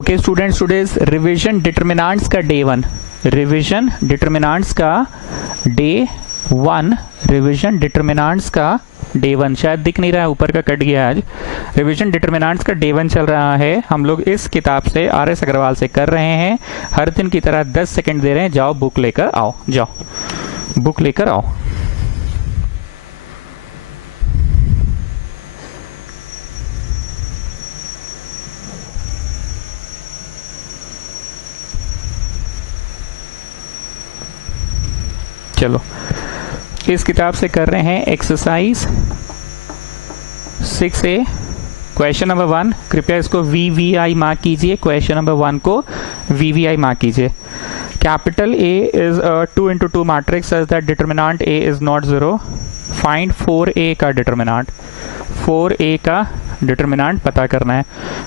Okay students, today's revision determinants का day one, revision determinants का day one, revision determinants का day one. शायद दिख नहीं रहा है, ऊपर का कट गया। आज रिवीजन डिटरमिनेंट्स का डे वन चल रहा है। हम लोग इस किताब से आर.एस. अग्रवाल से कर रहे हैं। हर दिन की तरह 10 सेकंड दे रहे हैं। जाओ बुक लेकर आओ, जाओ बुक लेकर आओ। चलो इस किताब से कर रहे हैं एक्सरसाइज 6A क्वेश्चन नंबर 1। कृपया इसको VVI मार्क कीजिए। क्वेश्चन नंबर 1 को VVI मार्क कीजिए। Capital A is a 2 into 2 matrix such that determinant A is not 0। Find 4A का डिटरमिनेंट। 4A का डिटरमिनेंट पता करना है।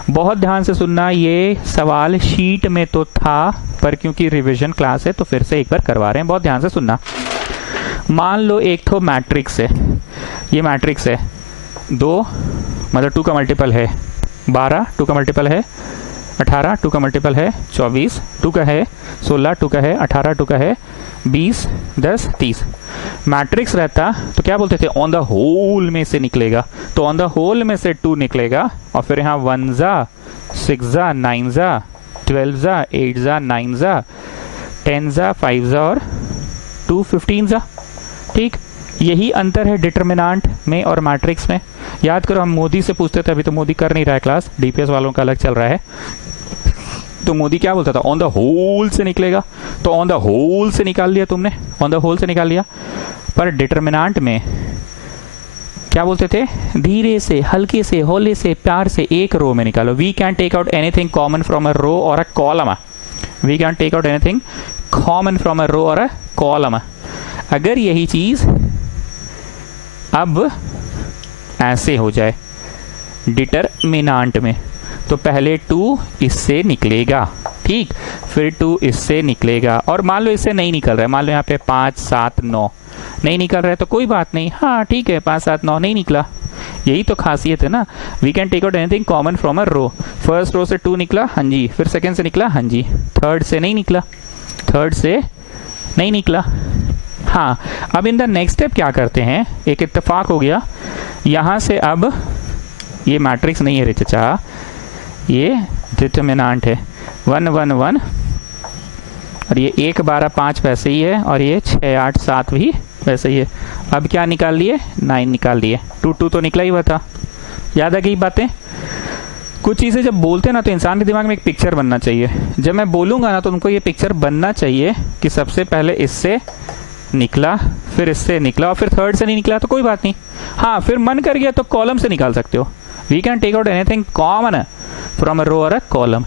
बहुत ध्यान से सुनना, ये सवाल शीट में तो था पर क्योंकि रिवीजन क्लास है तो फिर से एक बार करवा रहे हैं। बहुत ध्यान से सुनना। मान लो एक तो मैट्रिक्स है, ये मैट्रिक्स है 2 मतलब 2 का मल्टीपल है 12, 2 का मल्टीपल है 18, 2 का मल्टीपल है 24, 2 का है 16, 2 का है 18, 2 का है 20, 10, 30। मैट्रिक्स रहता तो क्या बोलते थे, ऑन द होल में से निकलेगा। तो ऑन द होल में से 2 निकलेगा और फिर यहाँ 1 जा 6 जा 9 जा 12 जा 8 जा 9 जा 10 जा 5 जा और 2 15 जा। ठीक, यही अंतर है डिटरमिनेंट में और मैट्रिक्स में। याद करो, हम मोदी से पूछते थे, अभी तो मोदी कर नहीं रहा है क्लास, डीपीएस वालों का अलग चल रहा है। तो मोदी क्या बोलता था, ऑन द होल से निकलेगा। तो ऑन द होल से निकाल लिया तुमने, ऑन द होल से निकाल लिया। पर डिटरमिनेंट में क्या बोलते थे, धीरे से, हल्के से, होले से, प्यार से एक रो में निकालो। We can take out anything common from a row or a column. We can take out anything common from a row or a column. अगर यही चीज अब ऐसे हो जाए डिटरमिनेंट में, तो पहले 2 इससे निकलेगा, ठीक, फिर 2 इससे निकलेगा। और मान लो इससे नहीं निकल रहा है, मान लो यहाँ पे 5 7 9 नहीं निकल रहा है तो कोई बात नहीं, हाँ ठीक है 5 7 9 नहीं निकला। यही तो खासियत है ना। We can take out anything common from a row. First row से 2 निकला, हाँ जी, फिर सेकेंड से निकला, हाँ जी, थर्ड से नहीं निकला, थर्ड से नहीं निकला। हाँ, अब इन द नेक्स्ट स्टेप क्या करते हैं, एक इत्तेफाक हो गया, यहां से अब ये मैट्रिक्स नहीं है रे चचा, ये डिटरमिनेंट है। 1 1 1 और ये 1 12 5 वैसे ही है और ये 6 8 7 भी वैसे ही है। अब क्या निकाल लिए, 9 निकाल लिए। 2 2 तो निकला ही हुआ था। याद आ गई बातें। कुछ चीज़ें जब बोलते हैं ना तो इंसान के दिमाग में एक पिक्चर बनना चाहिए। जब मैं बोलूँगा ना तो उनको ये पिक्चर बनना चाहिए कि सबसे पहले इससे निकला, फिर इससे निकला और फिर थर्ड से नहीं निकला तो कोई बात नहीं। हाँ, फिर मन कर गया तो कॉलम से निकाल सकते हो। We can take out anything common from a row or a column.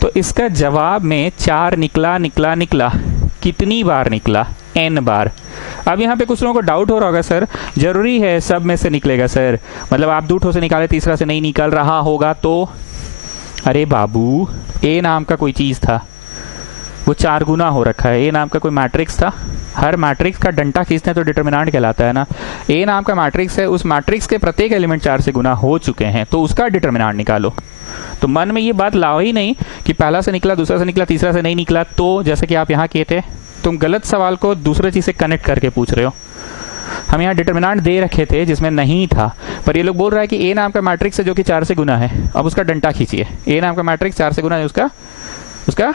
तो इसका जवाब में 4 निकला निकला निकला। कितनी बार निकला, n बार। अब यहाँ पे कुछ लोगों को डाउट हो रहा होगा, सर जरूरी है सब में से निकलेगा सर, मतलब आप 2 ठो से निकाले तीसरा से नहीं निकल रहा होगा तो। अरे बाबू, a नाम का कोई चीज था, वो 4 गुना हो रखा है। a नाम का कोई मैट्रिक्स था, हर मैट्रिक्स का डंटा खींचते हैं तो डिटरमिनेंट कहलाता है ना। a नाम का मैट्रिक्स है, उस मैट्रिक्स के प्रत्येक एलिमेंट 4 से गुना हो चुके हैं तो उसका डिटरमिनेंट निकालो। तो मन में ये बात लाओ ही नहीं कि पहला से निकला, दूसरा से निकला, तीसरा से नहीं निकला। तो जैसे कि आप यहाँ किए थे, तुम गलत सवाल को दूसरे चीज से कनेक्ट करके पूछ रहे हो। हम यहाँ डिटरमिनेंट दे रखे थे जिसमें नहीं था, पर ये लोग बोल रहा है कि a नाम का मैट्रिक्स है जो कि 4 से गुना है, अब उसका डंटा खींचिए। a नाम का मैट्रिक्स 4 से गुना है, उसका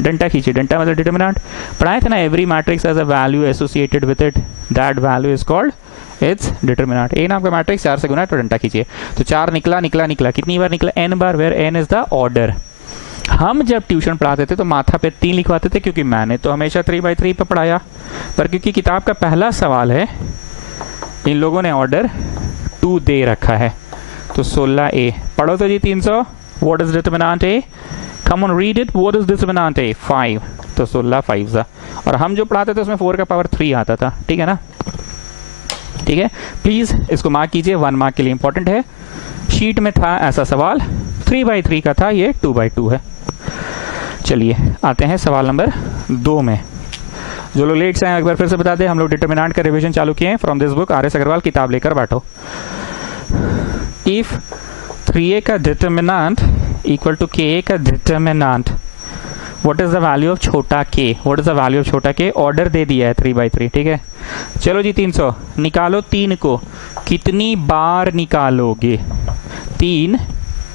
डंटा खींचिए। डंटा मतलब डिटरमिनेंट। पढ़ाए थे ना, every matrix has a value associated with it, that value is called its determinant. A नाम का मैट्रिक्स 4 से गुना है तो डंटा खींचिए। तो 4 निकला निकला निकला। कितनी बार निकला, n बार, where n is the order. हम जब ट्यूशन पढ़ाते थे तो माथा पे 3 लिखवाते थे, क्योंकि मैंने तो हमेशा 3/3 पे पढ़ाया। पर क्योंकि किताब का पहला सवाल है, इन लोगों ने ऑर्डर 2 दे रखा है। तो 16A पढ़ो तो जी 300। What is determinant A? Come on, read it. What is determinant A? 5. तो 16 5 जा। और हम जो पढ़ाते थे उसमें 4 का पावर 3 आता था, ठीक है ना। ठीक है, प्लीज इसको मार्क कीजिए, 1 मार्क के लिए इंपॉर्टेंट है। शीट में था ऐसा सवाल, 3/3 का था, ये 2/2 है। चलिए आते हैं सवाल नंबर 2 में। जो लोग लेट से आए एक बार फिर से बता दें, हम लोग डिटरमिनेंट का रिवीजन चालू किए हैं from this book R S. Agarwal. किताब लेकर बैठो। इफ 3A का डिटरमिनेंट इक्वल टू के का determinant, what is the value of छोटा के, what is the value of छोटा के, ऑर्डर दे दिया है 3/3, ठीक है। चलो जी 300 निकालो, 3 को कितनी बार निकालोगे, 3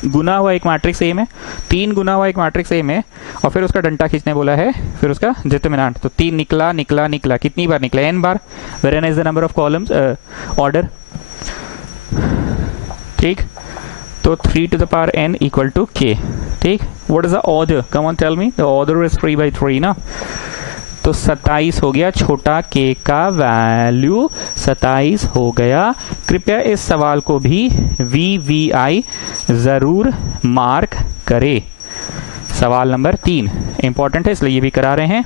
गुना हुआ एक मैट्रिक्स ए में, 3 गुना हुआ एक मैट्रिक्स ए में, और फिर उसका डंटा खींचने बोला है, फिर उसका डिटर्मिनेंट, तो 3 निकला निकला निकला, कितनी बार निकला, n बार, where n is the number of columns order, ठीक। तो 3 to the power n equal to k, ठीक। What is the order, come on tell me, the order is 3/3 ना, तो 27 हो गया छोटा k का वैल्यू, 27 हो गया। कृपया इस सवाल को भी VVI ज़रूर मार्क करें। सवाल नंबर 3 इंपॉर्टेंट है, इसलिए ये भी करा रहे हैं,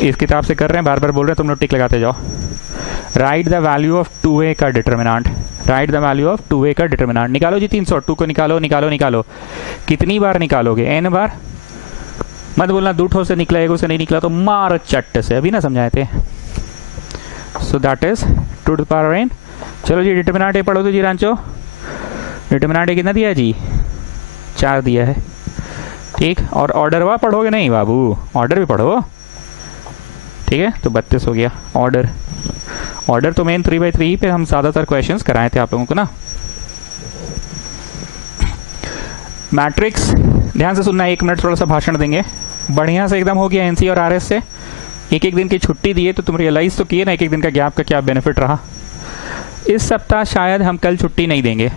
इस किताब से कर रहे हैं, बार बार बोल रहे हैं, तुम लोग टिक लगाते जाओ। Right the value of 2a का determinant, right the value of 2a का डिटर्मिनेंट, निकालो जी 300, 2 को निकालो निकालो निकालो, कितनी बार निकालोगे, n बार, मत बोलना 2 से निकला, 1 से नहीं निकला तो मार चट्ट से, अभी ना समझाए थे। So that is 2 to the power n। चलो जी डिटर्मिनेंट ए पढ़ो तो जी रांचो, डिटर्मिनेंट ए कितना दिया है जी, 4 दिया है, ठीक। और ऑर्डर वा पढ़ोगे नहीं बाबू, ऑर्डर भी पढ़ो, ठीक है। तो 32 हो गया ऑर्डर, ऑर्डर तो मेन 3/3 पे हम ज़्यादातर क्वेश्चंस कराए थे आप लोगों को ना। मैट्रिक्स ध्यान से सुनना, 1 मिनट थोड़ा सा भाषण देंगे, बढ़िया से एकदम हो गया एनसी और आरएस से, एक दिन की छुट्टी दिए तो तुम रियलाइज तो किए ना, एक दिन का गैप का क्या बेनिफिट रहा। इस सप्ताह शायद हम कल छुट्टी नहीं देंगे,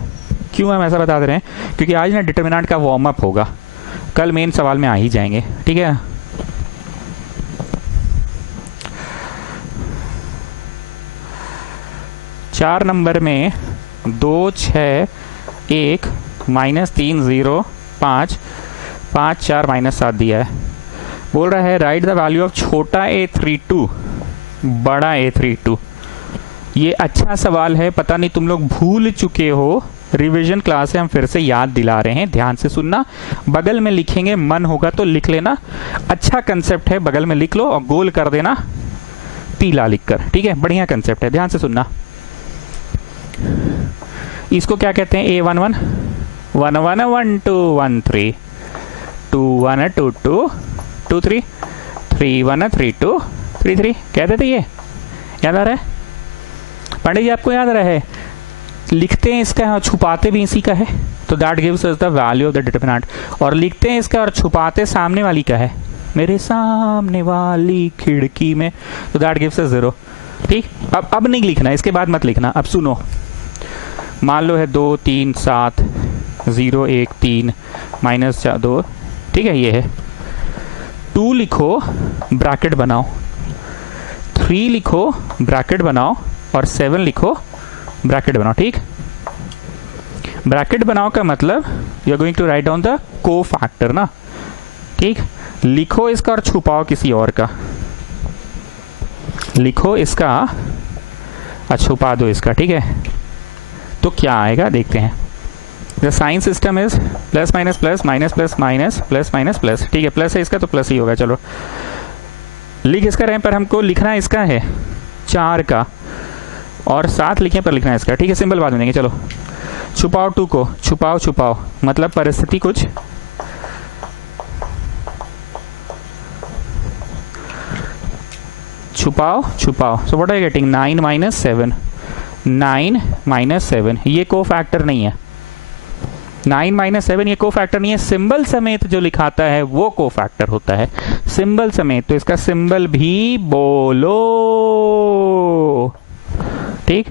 क्यों हम ऐसा बता दे रहे हैं, क्योंकि आज ना डिटर्मिनेंट का वार्म अप होगा, कल मेन सवाल में आ ही जाएंगे, ठीक है। चार नंबर में 2 6 1 -3 0 5 5 4 -7 दिया है, बोल रहा है राइट द वैल्यू ऑफ छोटा a32 बड़ा a32। ये अच्छा सवाल है, पता नहीं तुम लोग भूल चुके हो, रिवीजन क्लास से हम फिर से याद दिला रहे हैं, ध्यान से सुनना, बगल में लिखेंगे, मन होगा तो लिख लेना, अच्छा कंसेप्ट है, बगल में लिख लो और गोल कर देना पीला लिखकर, ठीक है, बढ़िया कंसेप्ट है, ध्यान से सुनना। इसको क्या कहते हैं, A11 1 1 1 2 1 3 2 1 2 2 2 3 3 1 3 2 3 3 कहते थे, ये याद आ रहा है पंडित जी, आपको याद आ रहा है, लिखते हैं इसका और छुपाते भी इसी का है, तो that gives us the value of the determinant, और लिखते हैं इसका और छुपाते सामने वाली का है, मेरे सामने वाली खिड़की में, तो दैट गिव्स अस 0, ठीक। अब नहीं लिखना, इसके बाद मत लिखना, अब सुनो, मान लो है 2 3 7 0 1 3 -2, ठीक है, ये है 2 लिखो ब्रैकेट बनाओ, 3 लिखो ब्रैकेट बनाओ, और 7 लिखो ब्रैकेट बनाओ, ठीक। ब्रैकेट बनाओ का मतलब you are going to write down the cofactor ना, ठीक। लिखो इसका और छुपाओ किसी और का, लिखो इसका और छुपा दो इसका, ठीक है। तो क्या आएगा देखते हैं, the sign system is plus minus plus minus plus minus plus minus plus, ठीक है, प्लस है इसका तो प्लस ही होगा, चलो लिख इसका रहे, पर हमको लिखना इसका है 4 का, और 7 लिखे पर लिखना है इसका, ठीक है, सिंबल बाद में देंगे। चलो छुपाओ 2 को, छुपाओ छुपाओ मतलब परिस्थिति कुछ छुपाओ छुपाओ, so what are you getting, 9 -7 9 -7, ये को फैक्टर नहीं है, 9 -7 ये को फैक्टर नहीं है, सिंबल समेत जो लिखाता है वो को फैक्टर होता है, सिंबल समेत, तो इसका सिंबल भी बोलो, ठीक।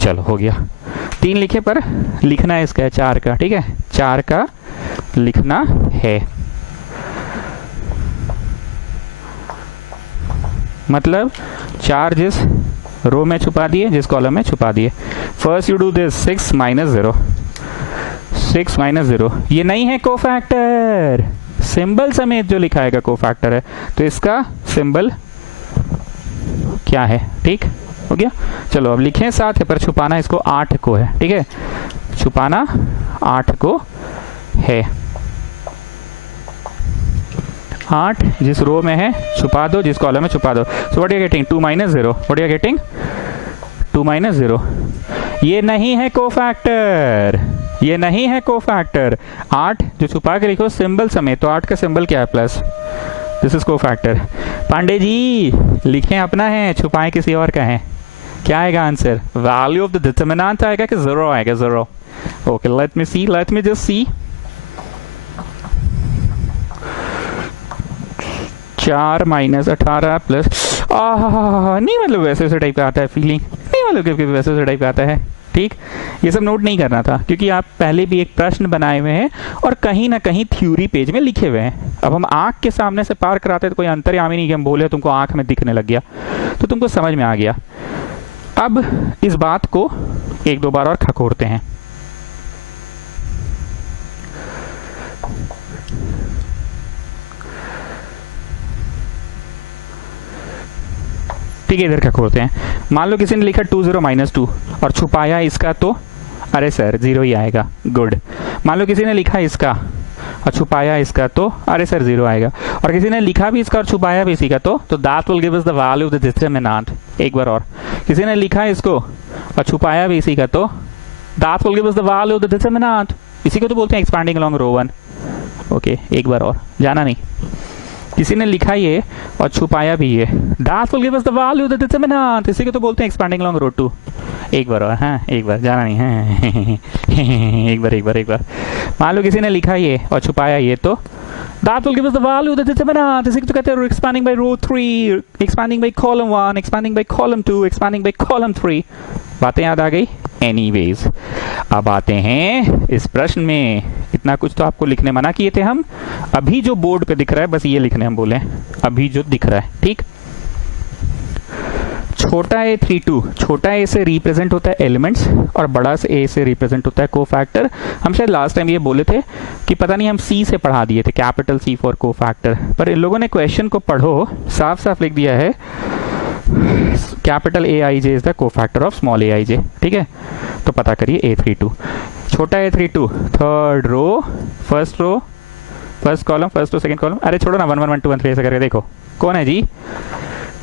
चलो हो गया, 3 लिखे पर लिखना है इसका 4 का, ठीक है, 4 का लिखना है, मतलब 4 जिस रो में छुपा दिए, जिस कॉलम में छुपा दिए। फर्स्ट यू डू दिस 6 -0 6 -0, ये नहीं है कोफैक्टर, सिंबल समेत जो लिखा है कोफैक्टर है, तो इसका सिंबल क्या है, ठीक हो गया। चलो अब लिखें 7 है पर छुपाना इसको 8 को है, ठीक है, छुपाना 8 को है, 8 जिस रो में है छुपा दो, जिस कॉलम में छुपा दो। So what are you getting, 2 -0, what are you getting 2 -0, ये नहीं है कोफैक्टर, ये नहीं है कोफैक्टर। 8 जो छुपा के लिखो सिंबल समेत, तो 8 का सिंबल क्या है plus, this is cofactor. Pandey ji लिखें अपना है, छुपाएं किसी और का है। क्या आएगा answer, value of the determinant आएगा कि 0 आएगा, 0। Okay let me just see. 4 - 18 plus नहीं, मतलब वैसे टाइप का आता है फीलिंग, नहीं मतलब कि वैसे टाइप का आता है। ठीक, ये सब नोट नहीं करना था क्योंकि आप पहले भी एक प्रश्न बनाए हुए हैं और कहीं ना कहीं थ्योरी पेज में लिखे हुए हैं। अब हम आंख के सामने से पार कराते तो कोई अंतर्यामी नहीं कि हम बोले तुमको आंख में दिखने लग गया, तो तुमको समझ में आ गया। अब इस बात को 1-2 बार और खखोरते हैं। ठीक है, इधर क्या खोलते हैं। मान लो किसी ने लिखा 20 - 2 और छुपाया इसका, तो अरे सर 0 ही आएगा, गुड। मान लो किसी ने लिखा इसका और छुपाया इसका, तो अरे सर 0 आएगा। और किसी ने लिखा भी इसका और छुपाया भी इसी का, तो that will give us the value of the determinant. एक बार और, किसी ने लिखा इसको और छुपाया भी इसी का, तो that will give us the value of the determinant. इसी को तो बोलते हैं एक्सपैंडिंग अलोंग रो 1। ओके, एक बार और, जाना नहीं। किसी ने लिखा ये और छुपाया भी ये, that will give us the value of the determinant. इसी को तो बोलते हैं एक्सपैंडिंग अलोंग रो 2। एक बार और, हाँ एक बार, जाना नहीं है। एक बार। मान लो किसी ने लिखा ये और छुपाया ये, तो that will give us the value of the determinant. इसी को तो कहते हैं expanding by row 3, expanding by column 1, expanding by column 2, expanding by column 3। बातें याद आ गई? एनीवेज, अब आते हैं इस प्रश्न में। इतना कुछ तो आपको लिखने मना किए थे हम। अभी जो बोर्ड पे दिख रहा है बस ये लिखने हम बोले, अभी जो दिख रहा है। ठीक, छोटा a 32, छोटा a से रिप्रेजेंट होता है एलिमेंट्स और बड़ा से a से रिप्रेजेंट होता है कोफैक्टर। हम शायद लास्ट टाइम ये बोले थे कि पता नहीं हम C से पढ़ा दिए थे, कैपिटल C फॉर कोफैक्टर, पर इन लोगों ने क्वेश्चन को पढ़ो, साफ साफ लिख दिया है capital AIJ is the cofactor of small AIJ। ठीक है, तो पता करिए A32, छोटा A32, third row, first row, first column, first row, second column. अरे छोड़ो ना, 1 1 1 2 1 3 ऐसे करके देखो कौन है जी।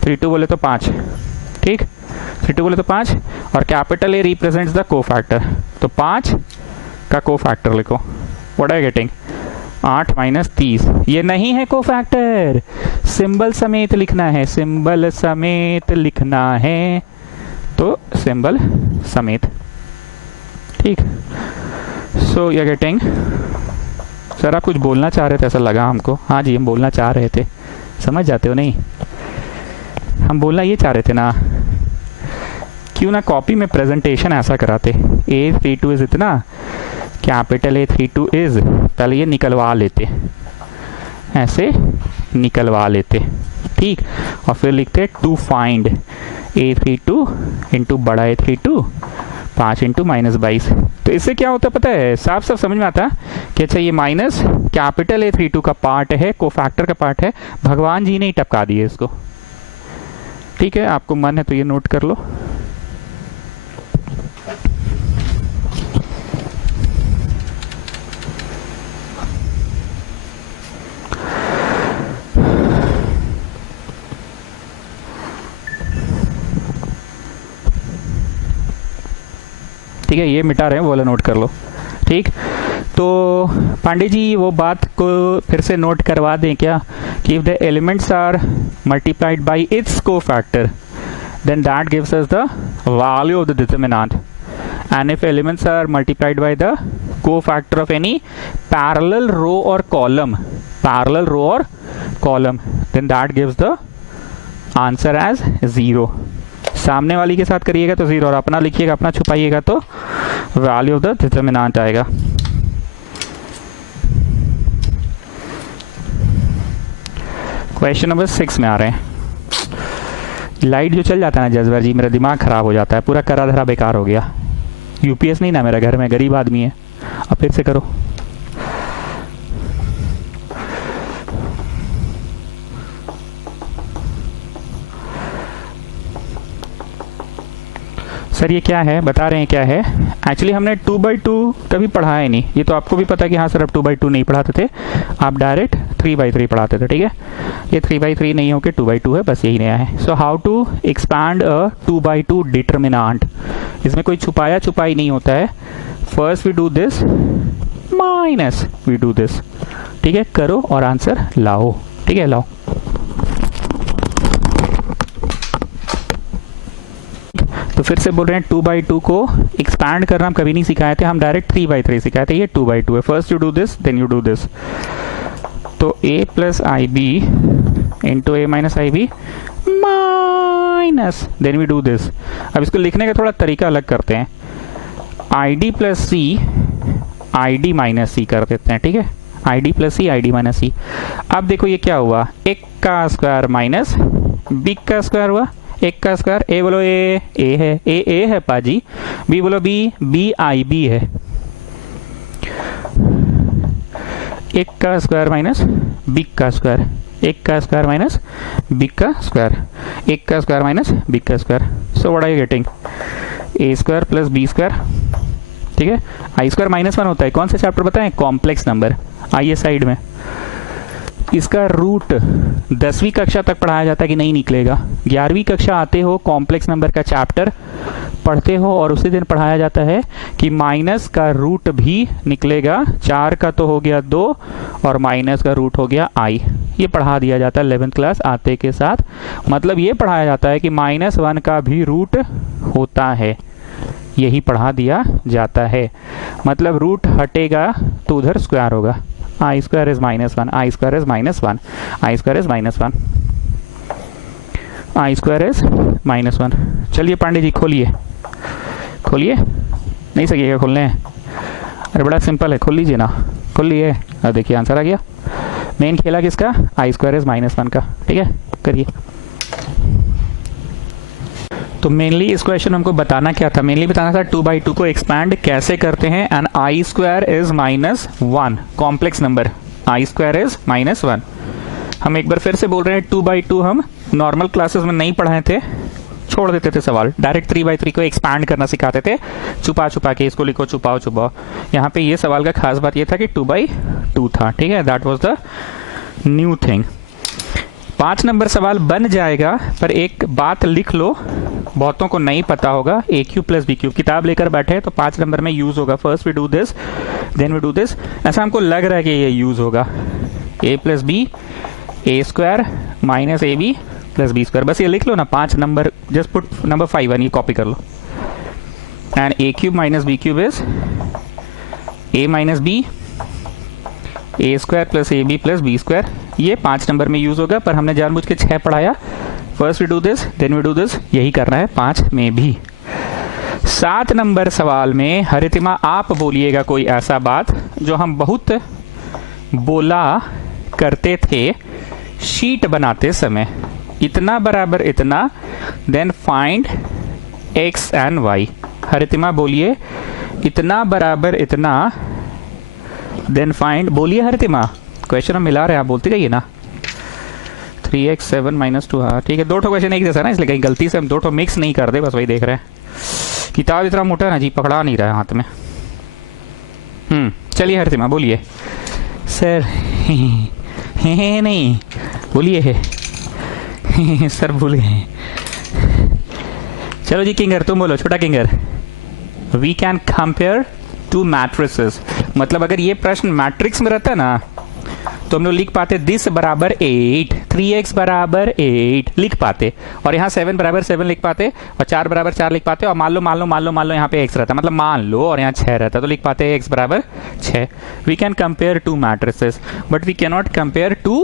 32 बोले तो 5, ठीक, 32 बोले तो 5, और capital A represents the cofactor, तो 5 का कोफैक्टर लिखो। What are you getting? 8 - 30। ये नहीं है कोफैक्टर, सिंबल समेत लिखना है, सिंबल समेत लिखना है, तो सिंबल समेत। ठीक, so you are getting. Sir आप कुछ बोलना चाह रहे थे ऐसा लगा हमको। हाँ जी, हम बोलना चाह रहे थे, समझ जाते हो नहीं, हम बोलना ये चाह रहे थे ना। क्यों ना कॉपी में प्रेजेंटेशन ऐसा कराते, A32 इज इतना, कैपिटल A32 इज, पहले ये निकलवा लेते, ऐसे निकलवा लेते, ठीक, और फिर लिखते टू फाइंड A32 इंटू बड़ा A32, 5 इंटू -22। तो इससे क्या होता है पता है, साफ साफ समझ में आता कि अच्छा ये माइनस कैपिटल A32 का पार्ट है, कोफैक्टर का पार्ट है, भगवान जी ने ही टपका दिए इसको। ठीक है, आपको मन है तो ये नोट कर लो। ठीक है, ये मिटा रहे हैं, वो वाला नोट कर लो। ठीक, तो पांडे जी वो बात को फिर से नोट करवा दें क्या कि if the elements are multiplied by its cofactor then that gives us the value of the determinant, and if elements are multiplied by the cofactor of any parallel row or column, then that gives the answer as 0। सामने वाली के साथ करिएगा तो 0 और अपना लिखिएगा, अपना छुपाइएगा तो वैल्यू ऑफ द डिटरमिनेंट आएगा। क्वेश्चन नंबर 6 में आ रहे हैं। लाइट जो चल जाता है ना जज्बा जी, मेरा दिमाग खराब हो जाता है, पूरा करा धरा बेकार हो गया। यूपीएस नहीं ना मेरा घर में, गरीब आदमी है। अब फिर से करो। सर ये क्या है, बता रहे हैं क्या है। एक्चुअली हमने 2/2 कभी पढ़ा है नहीं, ये तो आपको भी पता है कि हाँ सर अब 2/2 नहीं पढ़ाते थे, आप डायरेक्ट 3/3 पढ़ाते थे, ठीक है। ये 3/3 नहीं होके 2/2 है, बस यही नया है। So how to expand a 2/2 determinant. इसमें कोई छुपाया छुपाई नहीं होता है। First we do this minus we do this, ठीक है। करो और आंसर लाओ, ठीक है, लाओ। तो फिर से बोल रहे हैं 2/2 को एक्सपैंड करना हम कभी नहीं सिखाए थे, हम डायरेक्ट 3/3 सिखाए थे। ये 2/2 है। First you do this then you do this. तो a plus i b into a minus i b minus then we do this. अब इसको लिखने का थोड़ा तरीका अलग करते हैं। I d plus c i d minus c कर देते हैं, ठीक है। I d plus c i d minus c. अब देखो ये क्या हुआ, एक का स्क्वायर माइनस बी का स्क्वायर हुआ। एक का स्क्वायर, ए बोलो ए है, ए है पाजी। बी बोलो बी आई बी है। एक का स्क्वायर माइनस बी का स्क्वायर, एक का स्क्वायर माइनस बी का स्क्वायर, एक का स्क्वायर माइनस बी का square. So what are you getting, a square plus b square, ठीक है। आई स्क्वायर -1 होता है, कौन सा चैप्टर बताएं, कॉम्प्लेक्स नंबर। आइए साइड में, इसका रूट 10वीं कक्षा तक पढ़ाया जाता है कि नहीं निकलेगा। 11वीं कक्षा आते हो, कॉम्प्लेक्स नंबर का चैप्टर पढ़ते हो और उसी दिन पढ़ाया जाता है कि माइनस का रूट भी निकलेगा। 4 का तो हो गया 2 और माइनस का रूट हो गया आई। ये पढ़ा दिया जाता है 11th क्लास आते के साथ। मतलब ये पढ़ाया जाता है कि -1 का भी रूट होता है, यही पढ़ा दिया जाता है। मतलब रूट हटेगा तो उधर स्क्वायर होगा। I square is -1, i square is -1, i square is -1, i square is -1। चलिए पांडे जी खोलिए, खोलिए, नहीं सकिएगा खोलने, अरे बड़ा सिंपल है, खोल लीजिए ना, खोल लिए। अब देखिए आंसर आ गया। मेन खेला किसका, आई स्क्वायर इज -1 का, ठीक है। करिए। तो मेनली इस क्वेश्चन हमको बताना क्या था, मेनली बताना था 2/2 को एक्सपैंड कैसे करते हैं। And I square is -1, complex number, I square is -1। हम एक बार फिर से बोल रहे हैं 2/2 हम नॉर्मल क्लासेस में नहीं पढ़ाए थे, छोड़ देते थे सवाल, डायरेक्ट 3/3 को एक्सपैंड करना सिखाते थे, छुपा छुपा के इसको लिखो, छुपाओ छुपाओ। यहाँ पे ये सवाल का खास बात ये था कि 2/2 था, ठीक है। That was the new thing. 5 number सवाल बन जाएगा, पर एक बात लिख लो, बहुतों को नहीं पता होगा। A cube plus b cube किताब लेकर बैठे तो 5 नंबर में यूज होगा। First we do this then we do this, ऐसा हमको लग रहा है कि ये यूज होगा। A plus b a square minus a b plus b square, बस ये लिख लो ना। 5 नंबर, जस्ट पुट नंबर 5 1, ये कॉपी कर लो। And a cube minus b cube is a minus b, a square plus a b plus b square. ये 5 number में use होगा, पर हमने जानबूझ के 6 पढ़ाया। First we do this then we do this, यही करना है 5 में भी। 7 नंबर सवाल में हरितिमा आप बोलिएगा कोई ऐसा बात जो हम बहुत बोला करते थे शीट बनाते समय। इतना बराबर इतना, then find x and y. Haritima बोलिए, इतना बराबर इतना, देन फाइंड, बोलिए हरितिमा। क्वेश्चन हम मिला रहे हैं, आप बोलते जाइए ना। 3x 7 - 2, हाँ ठीक है। 2 क्वेश्चन एक जैसा ना, इसलिए कहीं गलती से हम 2 मिक्स नहीं कर दे, बस वही देख रहे हैं। किताब इतना मोटा ना जी, पकड़ा नहीं रहा है हाथ में। चलिए हरितिमा बोलिए। सर नहीं बोलिए है सर भूल गए। चलो जी किंगर तुम बोलो, छोटा किंगर। We can compare 2 matrices. मतलब अगर ये प्रश्न मैट्रिक्स में रहता ना तो हम लोग लिख पाते दिस बराबर 8, 3x बराबर 8 लिख पाते, और यहाँ 7 बराबर 7 लिख पाते, और 4 बराबर 4 लिख पाते। और मान लो यहाँ पे x रहता, मतलब मान लो, और यहाँ 6 रहता, तो लिख पाते x बराबर 6। We can compare 2 matrices but we cannot नॉट कंपेयर 2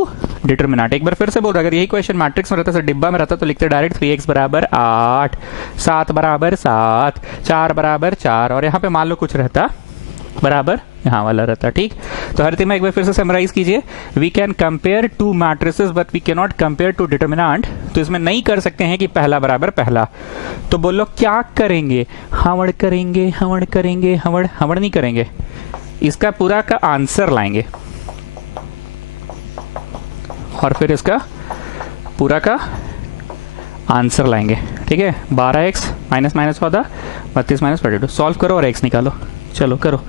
डिटर्मिनेंट। एक बार फिर से बोल रहा, अगर यही क्वेश्चन मैट्रिक्स में रहता, डिब्बा में रहता, तो लिखते डायरेक्ट 3x बराबर 8, 7 बराबर 7, 4 बराबर 4, और यहाँ पे मान लो कुछ रहता बराबर यहाँ वाला रहता, ठीक। तो हरितिमा एक बार फिर से समराइज कीजिए। We can compare 2 matrices but we cannot नॉट कंपेयर 2 डिटर्मिनेंट। तो इसमें नहीं कर सकते हैं कि पहला बराबर पहला। तो बोलो क्या करेंगे, हवड़ करेंगे, हवड़ करेंगे, हवड़ हवड़ नहीं करेंगे, इसका पूरा का आंसर लाएंगे और फिर इसका पूरा का आंसर लाएंगे, ठीक है। 12x minus minus 14, 32 minus 42। Solve करो और x निकालो, चलो करो।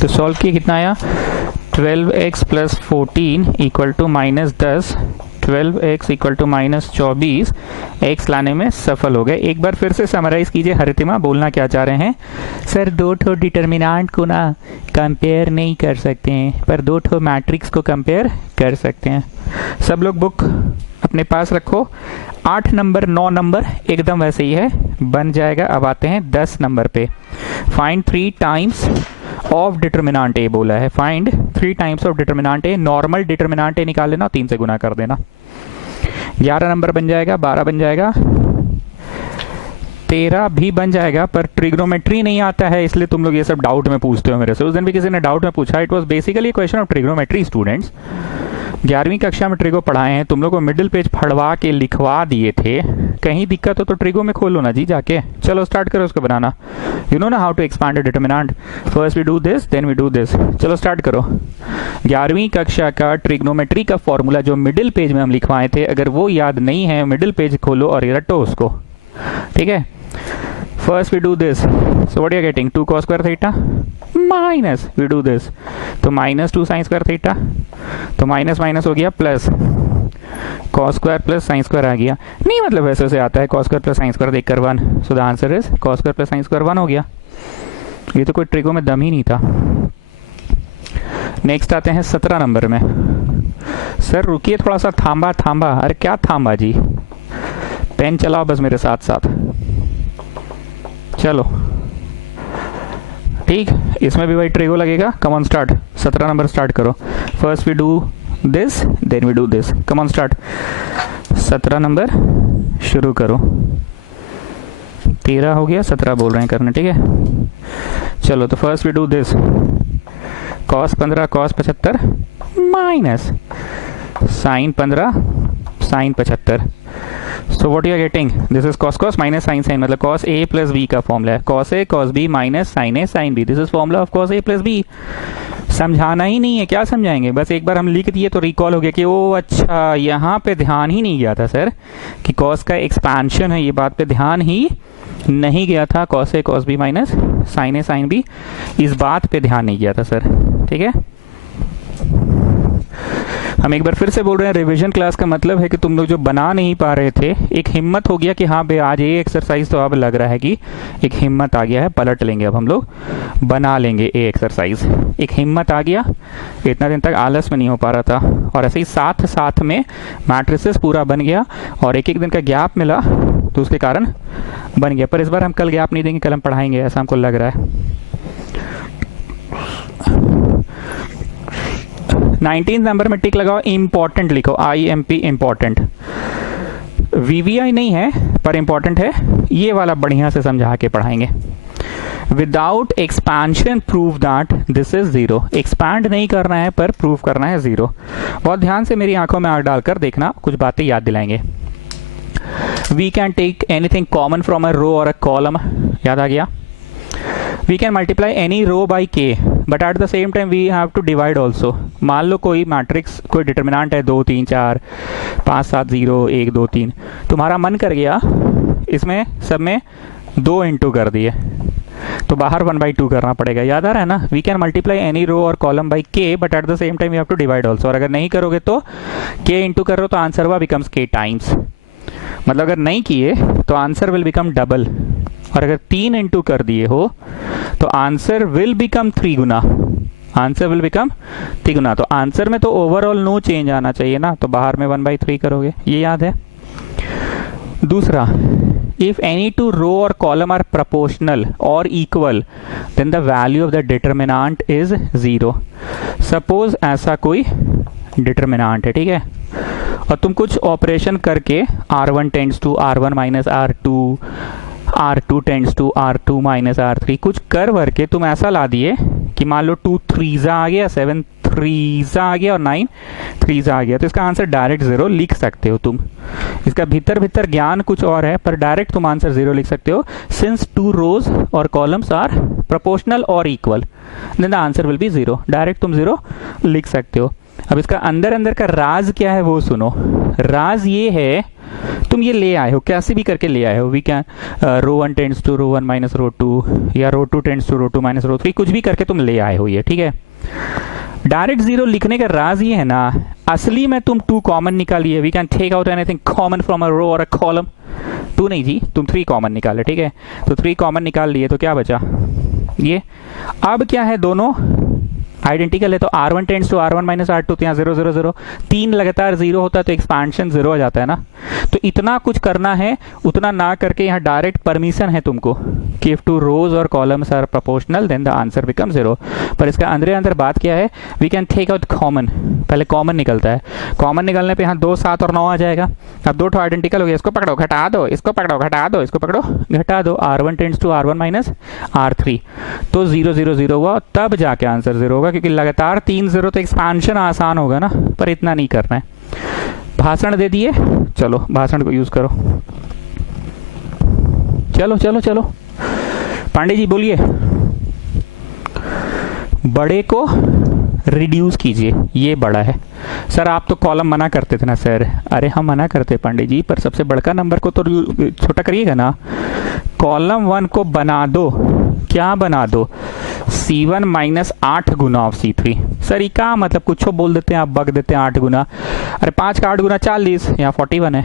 तो सॉल्व किए, कितना आया 12x plus 14 equal to -10, 12x equal to -24, x लाने में सफल हो गए। एक बार फिर से समराइज कीजिए हरितिमा, बोलना क्या चाह रहे हैं? सर दो ठो डिटर्मिनेंट को ना कंपेयर नहीं कर सकते हैं, पर दो ठो मैट्रिक्स को कंपेयर कर सकते हैं। सब लोग बुक अपने पास रखो। 8 नंबर 9 नंबर एकदम वैसे ही है, बन जाएगा। अब आते हैं 10 नंबर पे। Find 3 times of determinant A बोला है। Find 3 times of determinant A. Normal determinant A निकाल लेना, 3 से गुना कर देना। 11 नंबर बन जाएगा, 12 बन जाएगा, 13 भी बन जाएगा, पर ट्रिग्नोमेट्री नहीं आता है, इसलिए तुम लोग ये सब डाउट में पूछते हो मेरे से। उस दिन भी किसी ने डाउट में पूछा। It was basically question of trigonometry students. 11वीं कक्षा में ट्रिगो पढ़ाए हैं, तुम लोग को मिडिल पेज फड़वा के लिखवा दिए थे। कहीं दिक्कत हो तो ट्रिगो में खोलो ना जी जाके। चलो स्टार्ट करो उसको बनाना। यू नो ना how to expand a determinant. First we do this, then we do this. चलो स्टार्ट करो। 11वीं कक्षा का ट्रिग्नोमेट्री का फॉर्मूला जो मिडिल पेज में हम लिखवाए थे, अगर वो याद नहीं है मिडिल पेज खोलो और रटो उसको, ठीक है। First we do this. So what are you getting? 2 cos square theta minus we do this. तो minus 2 sin square theta. तो माइनस माइनस हो गया plus, cos square plus sin square आ गया। नहीं मतलब वैसे से आता है cos square plus sin square देखकर 1. So the answer is cos square plus sin square 1 हो गया। ये तो कोई ट्रिगो में दम ही नहीं था। नेक्स्ट आते हैं 17 नंबर में। सर रुकिए थोड़ा सा, थांबा थांबा। अरे क्या थांबा जी, पेन चलाओ बस मेरे साथ साथ। चलो ठीक, इसमें भी वही ट्रिगो लगेगा। Come on start. 17 number start करो। First we do this, then we do this. Come on start. 17 number शुरू करो। 13 हो गया, 17 बोल रहे हैं करना, ठीक है। चलो तो first we do this. cos 15 cos 75 minus sine 15 sine 75। So what you are getting? This is cos cos minus sin sin, मतलब cos a plus b का फॉर्मूला है। cos a cos b minus sin a sin b. This is formula of cos a plus b. समझाना ही नहीं है, क्या समझाएंगे? बस एक बार हम लिख दिए तो रिकॉल हो गया कि ओ अच्छा, यहाँ पे ध्यान ही नहीं गया था सर कि cos का एक्सपेंशन है, ये बात पे ध्यान ही नहीं गया था। cos a cos b minus sin a sin b, इस बात पे ध्यान नहीं गया था सर, ठीक है। हम एक बार फिर से बोल रहे हैं, रिवीजन क्लास का मतलब है कि तुम लोग जो बना नहीं पा रहे थे, एक हिम्मत हो गया कि हाँ भाई आज ये एक्सरसाइज तो अब लग रहा है कि एक हिम्मत आ गया है, पलट लेंगे, अब हम लोग बना लेंगे ये एक्सरसाइज। एक हिम्मत आ गया, इतना दिन तक आलस में नहीं हो पा रहा था, और ऐसे ही साथ साथ में मैट्रिसेस पूरा बन गया और एक एक दिन का गैप मिला तो उसके कारण बन गया। पर इस बार हम कल गैप नहीं देंगे, कल हम पढ़ाएंगे, ऐसा हमको लग रहा है। 19 नंबर में टिक लगाओ, इंपॉर्टेंट लिखो, IMP इंपॉर्टेंट। VVI नहीं है पर इंपॉर्टेंट है, ये वाला बढ़िया से समझा के पढ़ाएंगे। Without expansion prove that this is 0। Expand नहीं करना है पर प्रूव करना है 0। बहुत ध्यान से मेरी आंखों में आंख डालकर देखना, कुछ बातें याद दिलाएंगे। We can take anything common from a row or a column, याद आ गया। We can multiply any row by k, but at the same time we have to divide also. मान लो कोई मैट्रिक्स, कोई डिटर्मिनेंट है 2 3 4 5 7 0 1 2 3, तुम्हारा मन कर गया इसमें सब में 2 इंटू कर दिए तो बाहर 1/2 करना पड़ेगा, याद आ रहा है ना। We can multiply any row और column by k, but at the same time you have to divide also. और अगर नहीं करोगे तो के इंटू कर रहे हो तो आंसर हुआ बिकम्स के टाइम्स, मतलब अगर नहीं किए तो आंसर विल बिकम डबल, और अगर 3 इंटू कर दिए हो तो answer will become 3 Guna, answer will become 3 गुना। तो आंसर में तो ओवरऑल नो चेंज आना चाहिए ना, तो बाहर में 1/3 करोगे, ये याद है। दूसरा, इफ एनी टू रो और कॉलम आर प्रोपोर्शनल और equal then the value of the determinant is 0। Suppose ऐसा कोई डिटर्मिनेंट है, ठीक है, और तुम कुछ ऑपरेशन करके R1 tends to R1 minus R2, R2 tends to R2 minus R3, कुछ कर वर के तुम ऐसा ला दिए कि मान लो 2 3s आ गया, 7 3s आ गया और 9 3s आ गया, तो इसका आंसर डायरेक्ट 0 लिख सकते हो तुम। इसका भीतर भीतर ज्ञान कुछ और है, पर डायरेक्ट तुम आंसर 0 लिख सकते हो। सिंस 2 रोज और कॉलम्स आर प्रोपोर्शनल और equal then the answer will be 0, direct तुम 0 लिख सकते हो। अब इसका अंदर अंदर का राज क्या है वो सुनो। राज ये है, तुम ये ले आए हो, कैसे भी करके ले आए हो। We can row 1 tends to row 1 minus row 2, या row 2 tends to row 2 minus row 3, कुछ भी करके तुम ले आए हो ये, ठीक है। डायरेक्ट जीरो लिखने का राज ये है ना, असली में तुम 2 कॉमन निकालिए, we can take out anything common from a row or a column. 2 नहीं जी, तुम 3 कॉमन निकाले, ठीक है, तो 3 कॉमन निकाल लिए तो क्या बचा ये। अब क्या है, दोनों आइडेंटिकल है तो R1 tends to R1 minus R2, तो यहाँ 0 0 0, 3 लगातार 0 होता है तो एक्सपांशन 0 हो जाता है ना। तो इतना कुछ करना है, उतना ना करके यहाँ डायरेक्ट परमिशन है तुमको कि इफ 2 रोज और columns are proportional then the answer become 0। पर इसका अंदर बात क्या है, we can take out common, पहले कॉमन निकलता है, कॉमन निकलने पे यहाँ 2 7 और 9 आ जाएगा। अब 2 आइडेंटिकल हो गया, इसको पकड़ो घटा दो, इसको पकड़ो घटा दो, इसको पकड़ो घटा दो, R1 tends to R1 minus R3, तो 0 0 0 हुआ, तब जाके आंसर 0 होगा, क्योंकि लगातार 3 0 तो एक्सपांशन आसान होगा ना, पर इतना नहीं करना है। भाषण दे दिए, चलो भाषण को यूज करो, चलो चलो चलो पांडे जी बोलिए। बड़े को रिड्यूस कीजिए, ये बड़ा है। सर आप तो कॉलम मना करते थे ना सर। अरे हम मना करते पांडे जी, पर सबसे बड़का नंबर को तो छोटा करिएगा ना। कॉलम 1 को बना दो, क्या बना दो, C1 minus 8 Guna of C3। Sir क्या मतलब, कुछ बोल देते हैं आप, बग देते हैं 8 गुना। अरे 5 का 8 गुना 40, यहाँ 41 है।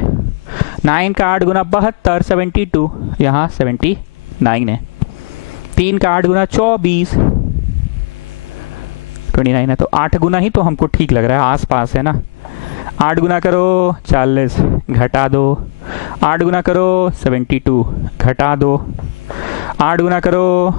9 का 8 गुना 72, 72, यहाँ 79 है। 3 का 8 गुना 24, 29 है। तो 8 गुना ही तो हमको ठीक लग रहा है, आस पास है ना। 8 गुना करो 40, घटा दो। 8 गुना करो 72, घटा दो। 8 गुना करो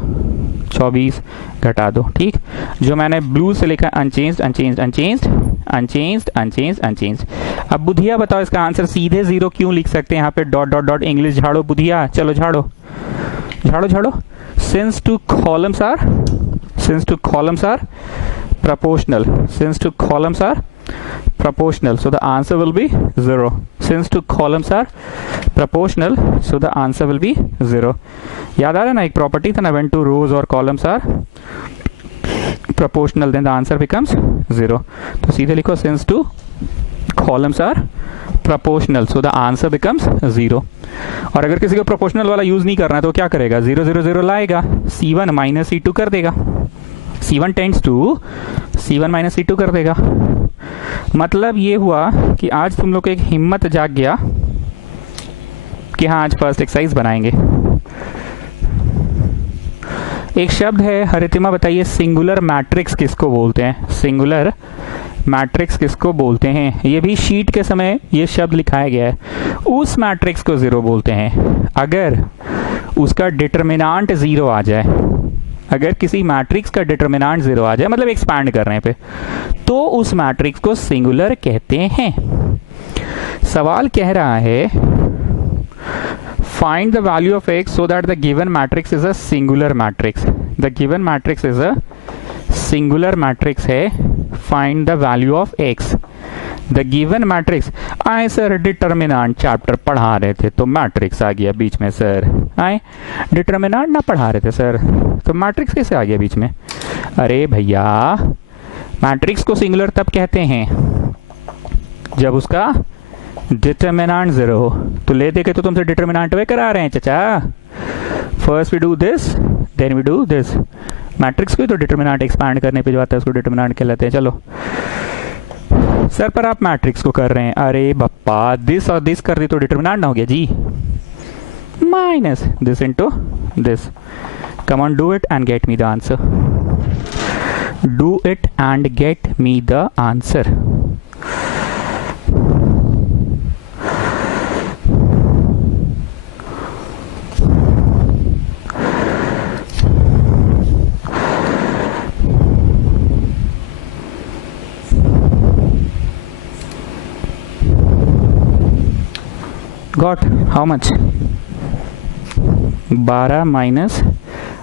24, घटा दो। ठीक, जो मैंने ब्लू से लिखा unchanged unchanged unchanged unchanged unchanged unchanged. अब बुधिया बताओ इसका आंसर सीधे 0 क्यों लिख सकते हैं, यहाँ पे डॉट डॉट डॉट इंग्लिश झाड़ो बुधिया, चलो झाड़ो झाड़ो झाड़ो। Since two columns are proportional, since two columns are proportional, so the answer will be 0. Since two columns are proportional, so the answer will be 0. याद आ रहा है ना, एक प्रॉपर्टी था ना, when two rows or columns are proportional then the answer becomes 0. तो सीधे लिखो since two columns are proportional, so the answer becomes 0. और अगर किसी को proportional वाला यूज नहीं करना है तो क्या करेगा, 0 0 0 लाएगा, C1 माइनस C2 कर देगा, C1 tends to C1 minus C2 कर देगा। मतलब ये हुआ कि आज तुम लोग को एक हिम्मत जाग गया कि हाँ आज फर्स्ट एक्सरसाइज बनाएंगे। एक शब्द है, हरितिमा बताइए, सिंगुलर मैट्रिक्स किसको बोलते हैं, सिंगुलर मैट्रिक्स किसको बोलते हैं। ये भी शीट के समय ये शब्द लिखाया गया है। उस मैट्रिक्स को 0 बोलते हैं अगर उसका डिटरमिनेंट 0 आ जाए। अगर किसी मैट्रिक्स का डिटरमिनेंट 0 आ जाए, मतलब एक्सपैंड करने पे, तो उस मैट्रिक्स को सिंगुलर कहते हैं। सवाल कह रहा है find the value of x so that the given matrix is a singular matrix. The given matrix is a singular matrix है, find the value of x. The given matrix, आए sir determinant chapter पढ़ा रहे थे तो matrix आ गया बीच में sir, आए determinant ना पढ़ा रहे थे सर तो मैट्रिक्स कैसे आ गया बीच में। अरे भैया मैट्रिक्स को सिंगुलर तब कहते हैं जब उसका डिटरमिनेंट 0 हो। तो ले दे के तो तुमसे डिटरमिनेंट वे करा रहे हैं चाचा, first we do this then we do this. Matrix को तो डिटरमिनेंट एक्सपैंड करने पे जो आता है उसको डिटरमिनेंट कहलाते हैं। चलो सर पर आप मैट्रिक्स को कर रहे हैं, अरे बप्पा दिस और दिस कर दी तो डिटरमिनेंट ना हो गया जी, minus this into this. Come on do it and get me the answer, do it and get me the answer. Got how much? 12 minus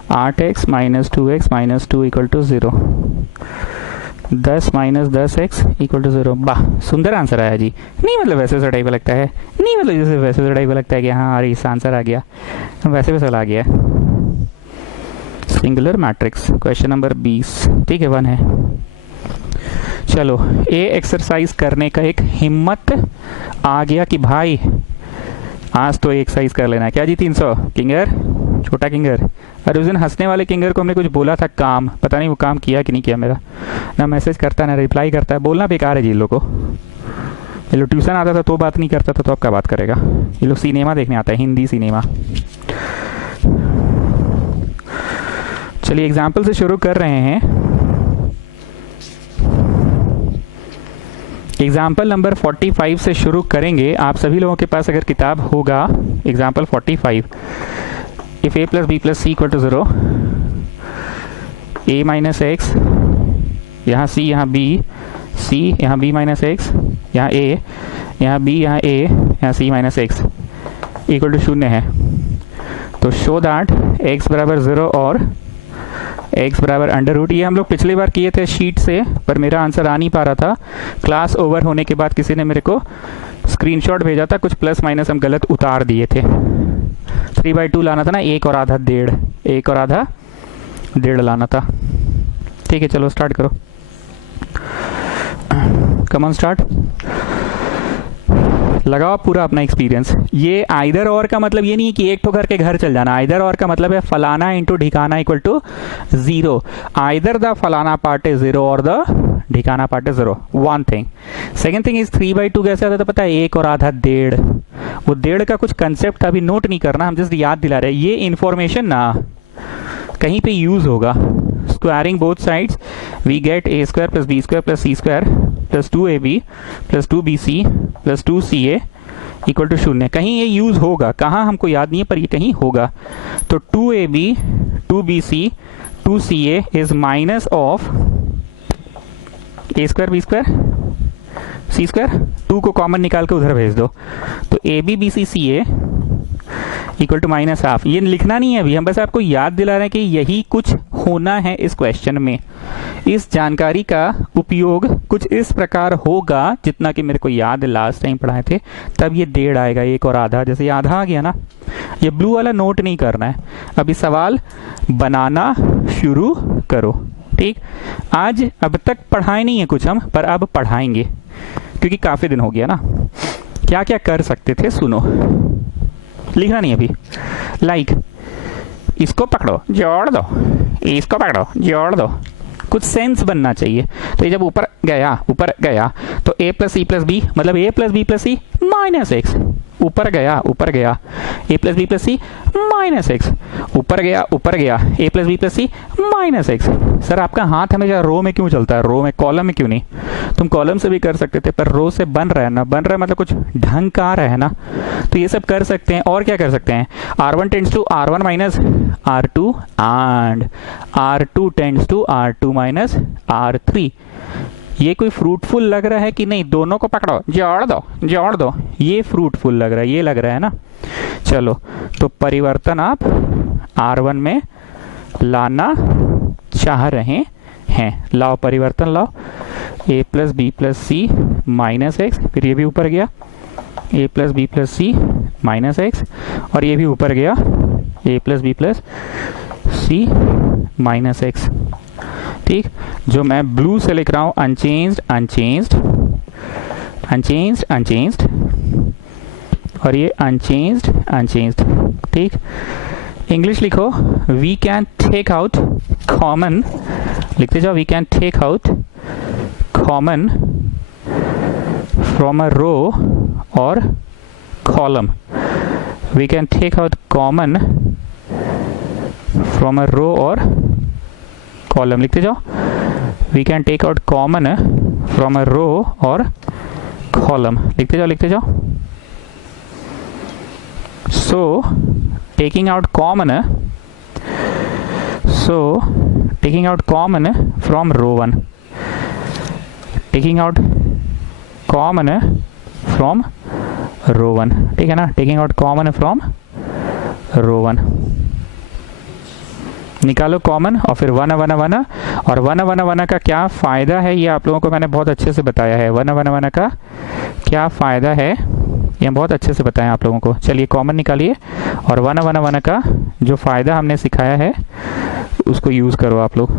8x minus 2x minus 2 equal to 0. 10 minus 10x equal to 0. वाह सुंदर answer आया जी। नहीं मतलब वैसे वैसा type लगता है, नहीं मतलब जैसे वैसे वैसा टाइप लगता है कि हाँ अरे इस आंसर आ गया, वैसे वैसा आ गया। सिंगुलर मैट्रिक्स क्वेश्चन नंबर 20, ठीक है 1 है। चलो ये एक्सरसाइज करने का एक हिम्मत आ गया कि भाई आज तो एक्सरसाइज कर लेना। क्या जी 300 किंगर छोटा किंगर। अरे उस दिन हंसने वाले किंगर को हमने कुछ बोला था काम, पता नहीं वो काम किया कि नहीं किया मेरा। ना मैसेज करता है ना रिप्लाई करता है, बोलना बेकार है जी लोग को। ये लोग ट्यूशन आता था तो बात नहीं करता था, तो अब क्या बात करेगा। ये लोग सिनेमा देखने आता है, हिंदी सिनेमा। चलिए एग्जाम्पल से शुरू कर रहे हैं। एग्जाम्पल नंबर 45 से शुरू करेंगे। आप सभी लोगों के पास अगर किताब होगा, example 45, if a plus b plus c equal to 0, a minus x, यहाँ c यहाँ b, c यहाँ b माइनस एक्स, यहाँ a, यहाँ b यहाँ a, यहाँ c minus x equal to 0 है, तो शो दैट x बराबर 0 और x बराबर अंडर रूट। ये हम लोग पिछली बार किए थे शीट से, पर मेरा आंसर आ नहीं पा रहा था। क्लास ओवर होने के बाद किसी ने मेरे को स्क्रीनशॉट भेजा था, कुछ प्लस माइनस हम गलत उतार दिए थे। 3/2 लाना था ना, 1 और आधा 1.5, 1 और आधा 1.5 लाना था। ठीक है चलो स्टार्ट करो, कम ऑन स्टार्ट। लगाओ पूरा अपना एक्सपीरियंस। ये आइदर और का मतलब ये नहीं है कि एक ठो करके घर चल जाना। आइदर और का मतलब है फलाना इंटू ढिकाना इक्वल टू 0। आइदर द फलाना पार्ट इज 0 और द ढिकाना part is 0। One thing. Second thing is 3/2 कैसे आता था पता है? 1 और आधा 1.5। वो 1.5 का कुछ कंसेप्ट अभी नोट नहीं करना, हम जस्ट याद दिला रहे हैं। ये इंफॉर्मेशन ना कहीं पे यूज होगा। Squaring both sides we get a square plus b square plus c square plus 2ab plus 2bc plus 2ca equal to 0। कहीं ये यूज होगा, कहाँ हमको याद नहीं है, पर ये कहीं होगा। तो 2ab 2bc 2ca is minus of a square b square c square. 2 को कॉमन निकाल के उधर भेज दो, तो ab bc ca equal to minus half. ये लिखना नहीं है अभी, हम बस आपको याद दिला रहे हैं कि यही कुछ होना है इस क्वेश्चन में। इस जानकारी का उपयोग कुछ इस प्रकार होगा जितना कि मेरे को याद है लास्ट टाइम पढ़ाए थे। तब ये 1.5 आएगा, 1 और आधा। जैसे आधा आ गया ना, ये ब्लू वाला नोट नहीं करना है। अभी सवाल बनाना शुरू करो। ठीक, आज अब तक पढ़ाए नहीं है कुछ हम, पर अब पढ़ाएंगे क्योंकि काफी दिन हो गया ना। क्या क्या कर सकते थे सुनो, लिखना नहीं अभी। लाइक इसको पकड़ो जोड़ दो, इसको पकड़ो जोड़ दो, कुछ सेंस बनना चाहिए। तो ये जब ऊपर गया तो a plus e plus b मतलब a plus b plus c minus x. ऊपर गया a plus b plus c minus x. ऊपर गया a plus b plus c minus x. Sir आपका हाथ हमेशा रो में क्यों चलता है? रो में, कॉलम में क्यों नहीं? तुम कॉलम से भी कर सकते थे, पर रो से बन रहा है ना, बन रहा है मतलब कुछ ढंग का आ रहा है ना, तो ये सब कर सकते हैं। और क्या कर सकते हैं? R1 tends to R1 minus R2 and R2 tends to R2 minus R3। ये कोई फ्रूटफुल लग रहा है कि नहीं? दोनों को पकड़ो जोड़ दो। ये फ्रूटफुल लग रहा है, ये लग रहा है ना। चलो तो परिवर्तन आप R1 में लाना चाह रहे हैं, लाओ परिवर्तन लाओ। a plus b plus c minus x, फिर ये भी ऊपर गया a plus b plus c minus x, और ये भी ऊपर गया a plus b plus c minus x. ठीक, जो मैं ब्लू से लिख रहा हूं अनचेंज्ड और ये अनचेंज्ड। ठीक, इंग्लिश लिखो। We can take out common, लिखते जाओ। We can take out common from a row और column. We can take out common from a row और कॉलम, लिखते जाओ। We can take out common from a row और column, लिखते जाओ। सो taking out common from row 1, taking out common from row 1, ठीक है ना। taking out common from row 1, निकालो कॉमन और फिर वन और वन का क्या फायदा है ये आप लोगों को मैंने बहुत अच्छे से बताया है। वन का क्या फायदा है ये बहुत अच्छे से बताया आप लोगों को। चलिए कॉमन निकालिए और वन का जो फायदा हमने सिखाया है उसको यूज करो आप लोग।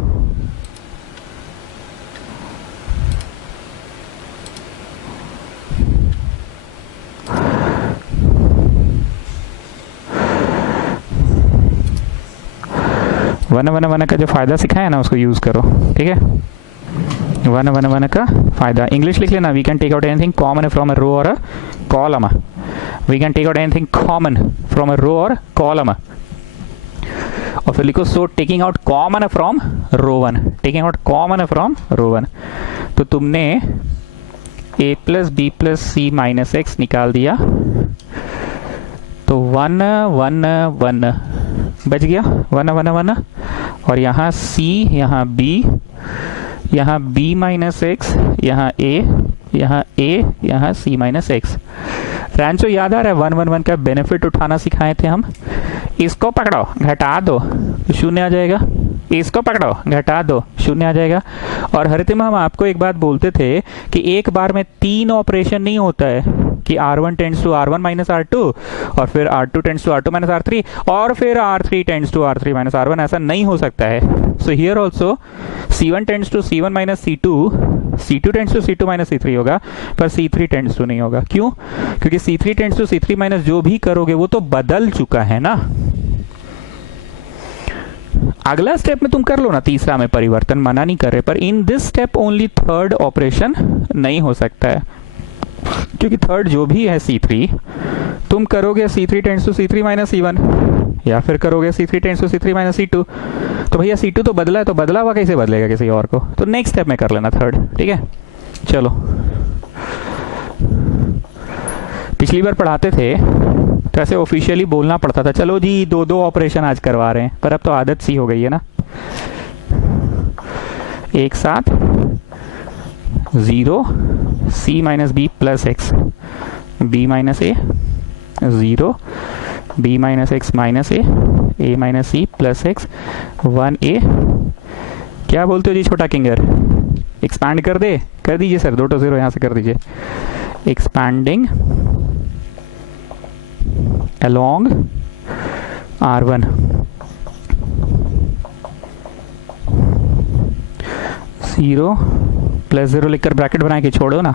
वन का जो फायदा सिखाया ना उसको यूज करो, ठीक है। वन का फायदा इंग्लिश लिख लेना। We can take out anything common from a row or a column. We can take out anything common from a row और कॉलम, और फिर लिखो so taking out common from row one, taking out common from row one. तो तुमने a plus b plus c minus x निकाल दिया, तो 1 1 1 बच गया, 1 1 1, और यहाँ c, यहाँ b, यहाँ b माइनस एक्स, यहाँ a, यहाँ a, यहाँ c माइनस एक्स। रैंचो याद आ रहा है 1 1 1 का बेनिफिट उठाना सिखाए थे हम। इसको पकड़ो घटा दो तो शून्य आ जाएगा, इसको पकड़ो घटा दो शून्य आ जाएगा। और हरितिम हम आपको एक बात बोलते थे कि एक बार में 3 ऑपरेशन नहीं होता है कि R1 tends to R1 minus R2, और फिर R2 tends to R2 minus R3, और फिर R3 tends to R3 minus R1। ऐसा नहीं हो सकता है। So here also C1 tends to C1 minus C2, C2 tends to C2 minus C3 होगा, पर C3 टेंड्स टू नहीं होगा। क्यों? क्योंकि C3 tends to C3 minus जो भी करोगे वो तो बदल चुका है ना। अगला स्टेप में तुम कर लो ना, तीसरा में परिवर्तन मना नहीं कर रहे, पर in this step only third operation नहीं हो सकता है, क्योंकि थर्ड जो भी है C3, तुम करोगे C3 tends to C3 minus C1, या फिर करोगे C3 tends to C3 minus C2। तो भैया C2 तो बदला है, तो बदला हुआ कैसे बदलेगा किसी और को? तो नेक्स्ट स्टेप में कर लेना थर्ड, ठीक है। चलो, पिछली बार पढ़ाते थे तो ऐसे ऑफिशियली बोलना पड़ता था, चलो जी 2 ऑपरेशन आज करवा रहे हैं, पर अब तो आदत सी हो गई है ना। एक साथ 0 c minus b plus x, b minus a 0, b minus x minus a minus c plus x 1a। क्या बोलते हो जी छोटा किंगर? एक्सपैंड कर दे, कर दीजिए सर, 2 to 0 यहाँ से कर दीजिए। एक्सपैंडिंग along R1, 0 प्लस 0 लिखकर ब्रैकेट बना के छोड़ो ना,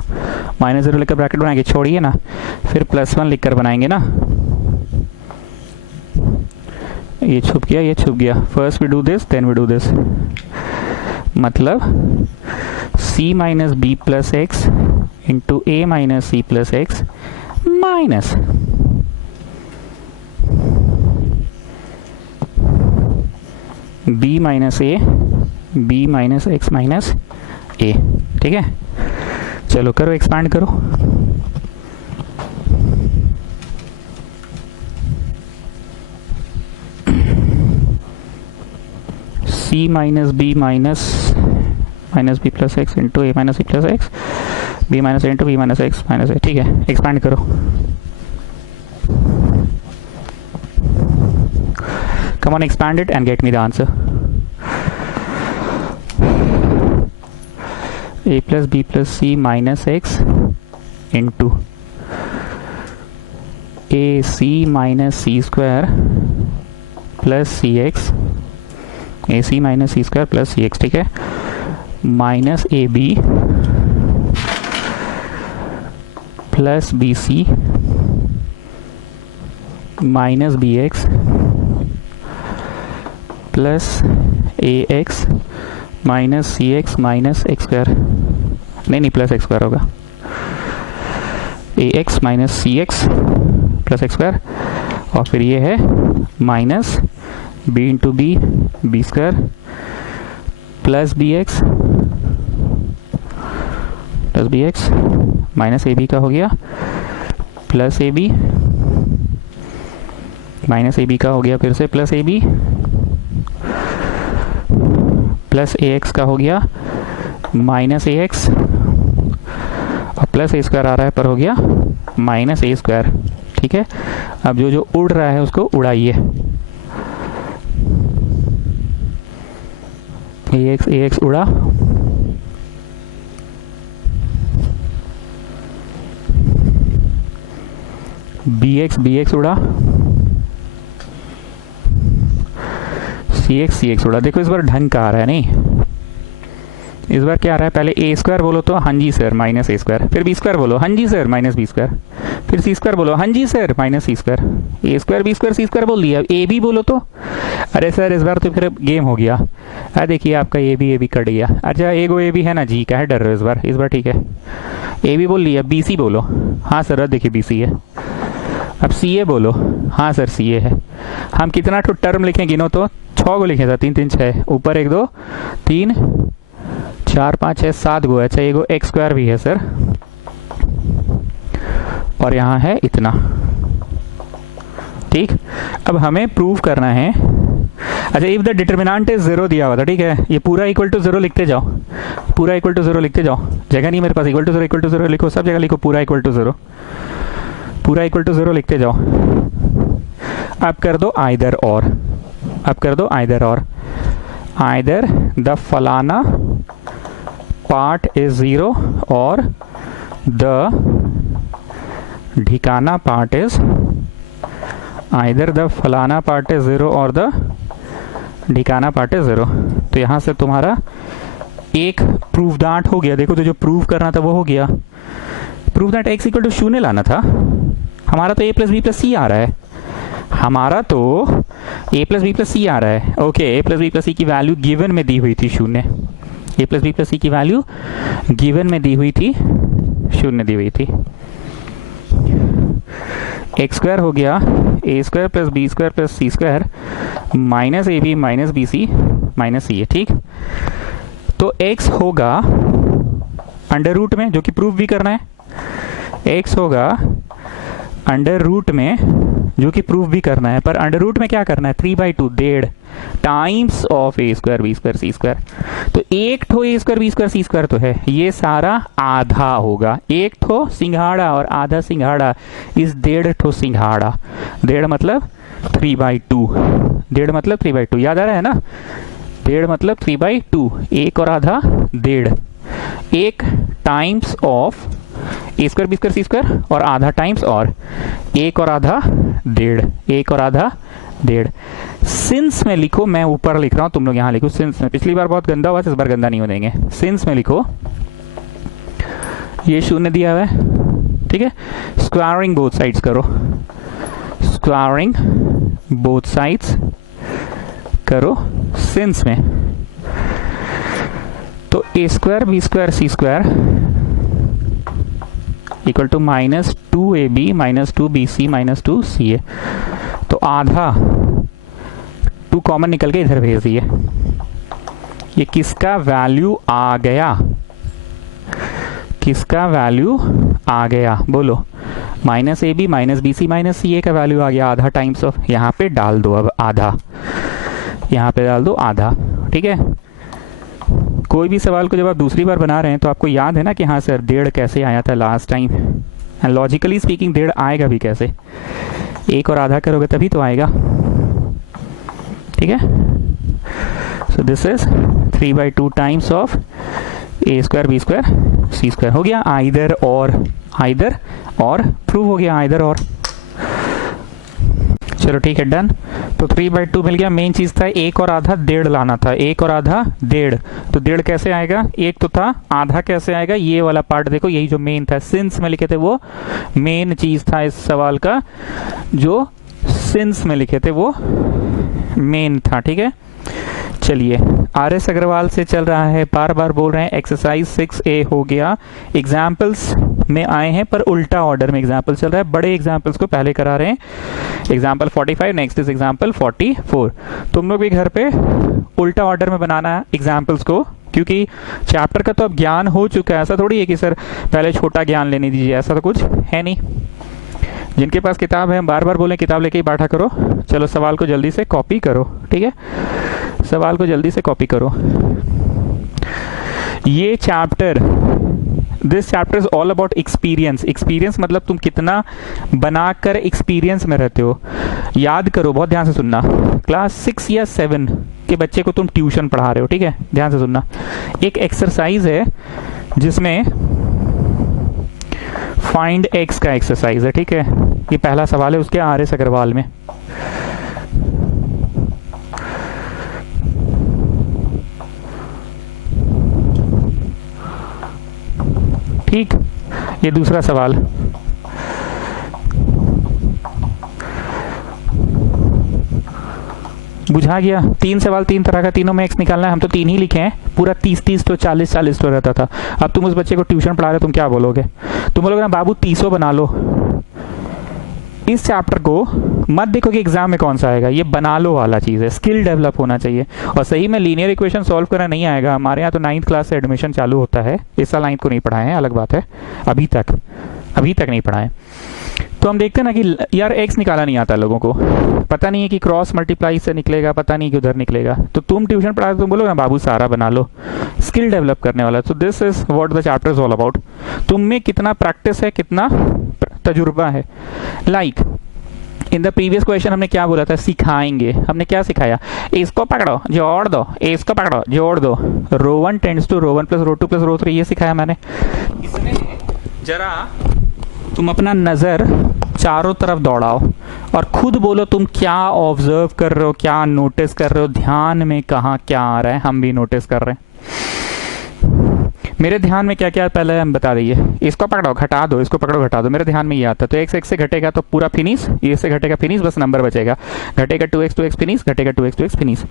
माइनस 0 लिखकर ब्रैकेट बना के छोड़िए ना, फिर +1 लिखकर बनाएंगे ना। ये छुप गया, ये छुप गया। First we do this then we do this, मतलब c minus b plus x into a minus c plus x minus b minus a, b minus x minus a, ठीक है। चलो करो, एक्सपांड करो। c minus b minus b plus x into a minus c plus x, b minus a into b minus x minus a, ठीक है। Expand करो। Come on, expand it and get me the answer. A plus b plus c minus x into ac minus c square plus cx, ac minus c square plus cx, ठीक है, minus ab plus bc minus bx plus ax minus c x minus x square, नहीं plus x square होगा, ax minus c x plus x square, और फिर ये है minus b into b, b square plus b x minus a b का हो गया, plus a b minus a b का हो गया, फिर से plus a b plus a x का हो गया माइनस ए एक्स, और प्लस ए स्क्वायर आ रहा है पर हो गया माइनस ए स्क्वायर, ठीक है। अब जो जो उड़ रहा है उसको उड़ाइए, ए एक्स उड़ा, बी एक्स उड़ा, सी एक्स उड़ा। देखो इस बार ढंग का आ रहा है, नहीं इस बार क्या आ रहा है, पहले ए स्क्वायर बोलो तो हाँ जी सर माइनस ए स्क्वायर, फिर बी स्क्वायर बोलो हाँ जी सर माइनस बी स्क्वायर, फिर सी स्क्वायर बोलो हाँ जी सर माइनस सी स्क्वायर, ए square b square c square बोल दिया, ए बी बोलो तो। अरे सर इस बार तो फिर गेम हो गया। अरे देखिए आपका ए बी कट गया। अच्छा एगो ए बी है ना जी, क्या डर रहे हो इस बार ठीक है। ए बी बोल लिया, बी सी बोलो। हाँ सर देखिए बी सी है। अब सी ए बोलो। हाँ सर सी ए है। हम कितना तो टर्म लिखें गिनो तो, 6 गो लिखे था, 3 3 6, ऊपर 1 2 3 4 5 6 7 गो है। अच्छा एगो एक्स स्क्वायर भी है सर, और यहाँ है इतना। ठीक, अब हमें प्रूव करना है। अच्छा इफ द डिटर्मिनेंट इज 0 दिया हुआ था, ठीक है, ये पूरा इक्वल टू 0 लिखते जाओ, पूरा इक्वल टू 0 लिखते जाओ। जगह नहीं मेरे पास, इक्वल टू 0 लिखो, सब जगह लिखो पूरा इक्वल टू 0, पूरा इक्वल टू 0 लिखते जाओ। अब कर दो आइदर और, अब कर दो आइदर और, आइदर द फलाना पार्ट इज 0 और द ढिकाना पार्ट इज, आइदर द फलाना पार्ट इज 0 और द ढिकाना पार्ट इज 0। तो यहां से तुम्हारा एक प्रूफ दैट हो गया। देखो तो जो प्रूव करना था वो हो गया। Proof that x equal to 0 लाना था। हमारा तो a plus b plus c आ रहा है, हमारा तो a plus b plus c आ रहा है। Okay, a plus b plus c की वैल्यू गिवन में दी हुई थी 0, a plus b plus c की वैल्यू गिवन में दी हुई थी 0 दी हुई थी। एक्स स्क्वायर हो गया a square plus b square plus c square minus a b minus b c minus c है। ठीक, तो एक्स होगा अंडर रूट में, जो कि प्रूफ भी करना है। एक्स होगा अंडर रूट में, जो कि प्रूफ भी करना है, पर अंडर रूट में क्या करना है, 3/2 1.5 times of a square b square c square. तो एक ठो a square b square c square तो है, ये सारा आधा होगा। एक ठो सिंघाड़ा और आधा सिंघाड़ा इस 1.5 ठो सिंघाड़ा। 1.5 मतलब 3/2, 1.5 मतलब 3/2, याद आ रहा है ना। 1.5 मतलब 3/2, एक और आधा 1.5, एक times of a square b square c square और आधा टाइम्स और एक और आधा 1.5, एक और आधा 1.5। सिंस में लिखो, मैं ऊपर लिख रहा हूं, तुम लोग यहां लिखो सिंस में। पिछली बार बहुत गंदा हुआ था, इस बार गंदा नहीं हो देंगे। सिंस में लिखो, ये 0 दिया हुआ है, ठीक है। स्क्वायरिंग बोथ साइड्स करो, स्क्वायरिंग बोथ साइड्स करो सिंस में। तो a square b square c square equal to -2ab minus 2bc minus 2ca। तो आधा 2 कॉमन निकल के इधर भेज दिए। ये किसका वैल्यू आ गया, किसका वैल्यू आ गया बोलो, -ab minus bc minus ca का वैल्यू आ गया आधा टाइम्स ऑफ। यहाँ पे डाल दो अब आधा, यहाँ पे डाल दो आधा, ठीक है। कोई भी सवाल को जब आप दूसरी बार बना रहे हैं तो आपको याद है ना कि हाँ सर 1.5 कैसे आया था last time, and logically speaking 1.5 आएगा भी कैसे, एक और आधा करोगे तभी तो आएगा, ठीक है। So this is 3/2 times of a square b square c square. हो गया आइदर और, आइदर और प्रूव हो गया, आइदर और। चलो ठीक है डन। तो 3/2 मिल गया। मेन चीज था एक और आधा 1.5 लाना था, एक और आधा 1.5। तो 1.5 कैसे आएगा, एक तो था, आधा कैसे आएगा, ये वाला पार्ट देखो, यही जो मेन था, सिंस में लिखे थे वो मेन चीज था इस सवाल का, जो सिंस में लिखे थे वो मेन था, ठीक है। चलिए RS अग्रवाल से चल रहा है, बार बार बोल रहे हैं, एक्सरसाइज 6A हो गया। एग्जाम्पल्स में आए हैं पर उल्टा ऑर्डर में एग्जाम्पल चल रहा है, बड़े एग्जाम्पल्स को पहले करा रहे हैं। Example 45, next is example 44। तुम लोग भी घर पे उल्टा ऑर्डर में बनाना है एग्जाम्पल्स को, क्योंकि चैप्टर का तो अब ज्ञान हो चुका है। ऐसा थोड़ी है कि सर पहले छोटा ज्ञान लेने दीजिए, ऐसा तो कुछ है नहीं। जिनके पास किताब है, हम बार बार बोलें किताब लेके ही बैठा करो। चलो सवाल को जल्दी से कॉपी करो, ठीक है, सवाल को जल्दी से कॉपी करो। ये chapter, this chapter is all about experience. Experience मतलब तुम कितना बनाकर एक्सपीरियंस में रहते हो। याद करो, बहुत ध्यान से सुनना, क्लास 6 या 7 के बच्चे को तुम ट्यूशन पढ़ा रहे हो, ठीक है, ध्यान से सुनना। एक एक्सरसाइज है जिसमें फाइंड एक्स का एक्सरसाइज है, ठीक है। ये पहला सवाल है उसके RS अग्रवाल में। ठीक, ये दूसरा सवाल, बुझा गया? 3 सवाल 3 तरह का, तीनों में x निकालना है। हम तो 3 ही लिखे हैं, पूरा 30 तो 40 तो रहता था। अब तुम उस बच्चे को ट्यूशन पढ़ा रहे हो, तुम क्या बोलोगे? तुम बोलोगे ना बाबू 30 बना लो। इस चैप्टर को मत देखो कि एग्जाम में कौन सा आएगा, ये बना लो वाला चीज़ है, स्किल डेवलप होना चाहिए। और सही में लीनियर इक्वेशन सॉल्व करना नहीं आएगा, हमारे यहाँ तो 9th क्लास से एडमिशन चालू होता है। इस साल 9th को नहीं पढ़ाए हैं, अलग बात है, अभी तक नहीं पढ़ाए। तो हम देखते हैं ना कि यार x निकाला नहीं आता लोगों को, पता नहीं है कि क्रॉस मल्टीप्लाई से निकलेगा, पता नहीं कि उधर निकलेगा। तो तुम ट्यूशन पढ़ा, तुम बोलोगे ना बाबू सारा बना लो, स्किल डेवलप करने वाला। तो this is what the chapter is all about. तुम में कितना प्रैक्टिस है, कितना तजुर्बा है। Like in the previous question हमने क्या बोला था, सिखाएंगे। हमने क्या सिखाया? इसको पकड़ो जोड़ दो, इसको पकड़ो जोड़ दो, row 1 tends to row 1 plus row 2 plus row 3, ये सिखाया मैंने। इसमें जरा तुम अपना नज़र चारों तरफ दौड़ाओ और खुद बोलो तुम क्या ऑब्जर्व कर रहे हो, क्या नोटिस कर रहे हो, ध्यान में कहाँ क्या आ रहा है। हम भी नोटिस कर रहे हैं, मेरे ध्यान में क्या क्या पहले हम बता दीजिए। इसको पकड़ो घटा दो, इसको पकड़ो घटा दो, मेरे ध्यान में ये आता है। तो x से घटेगा तो पूरा फिनिश, ये से घटेगा फिनिश, बस नंबर बचेगा। घटेगा 2x फिनिश, घटेगा 2x फिनिश।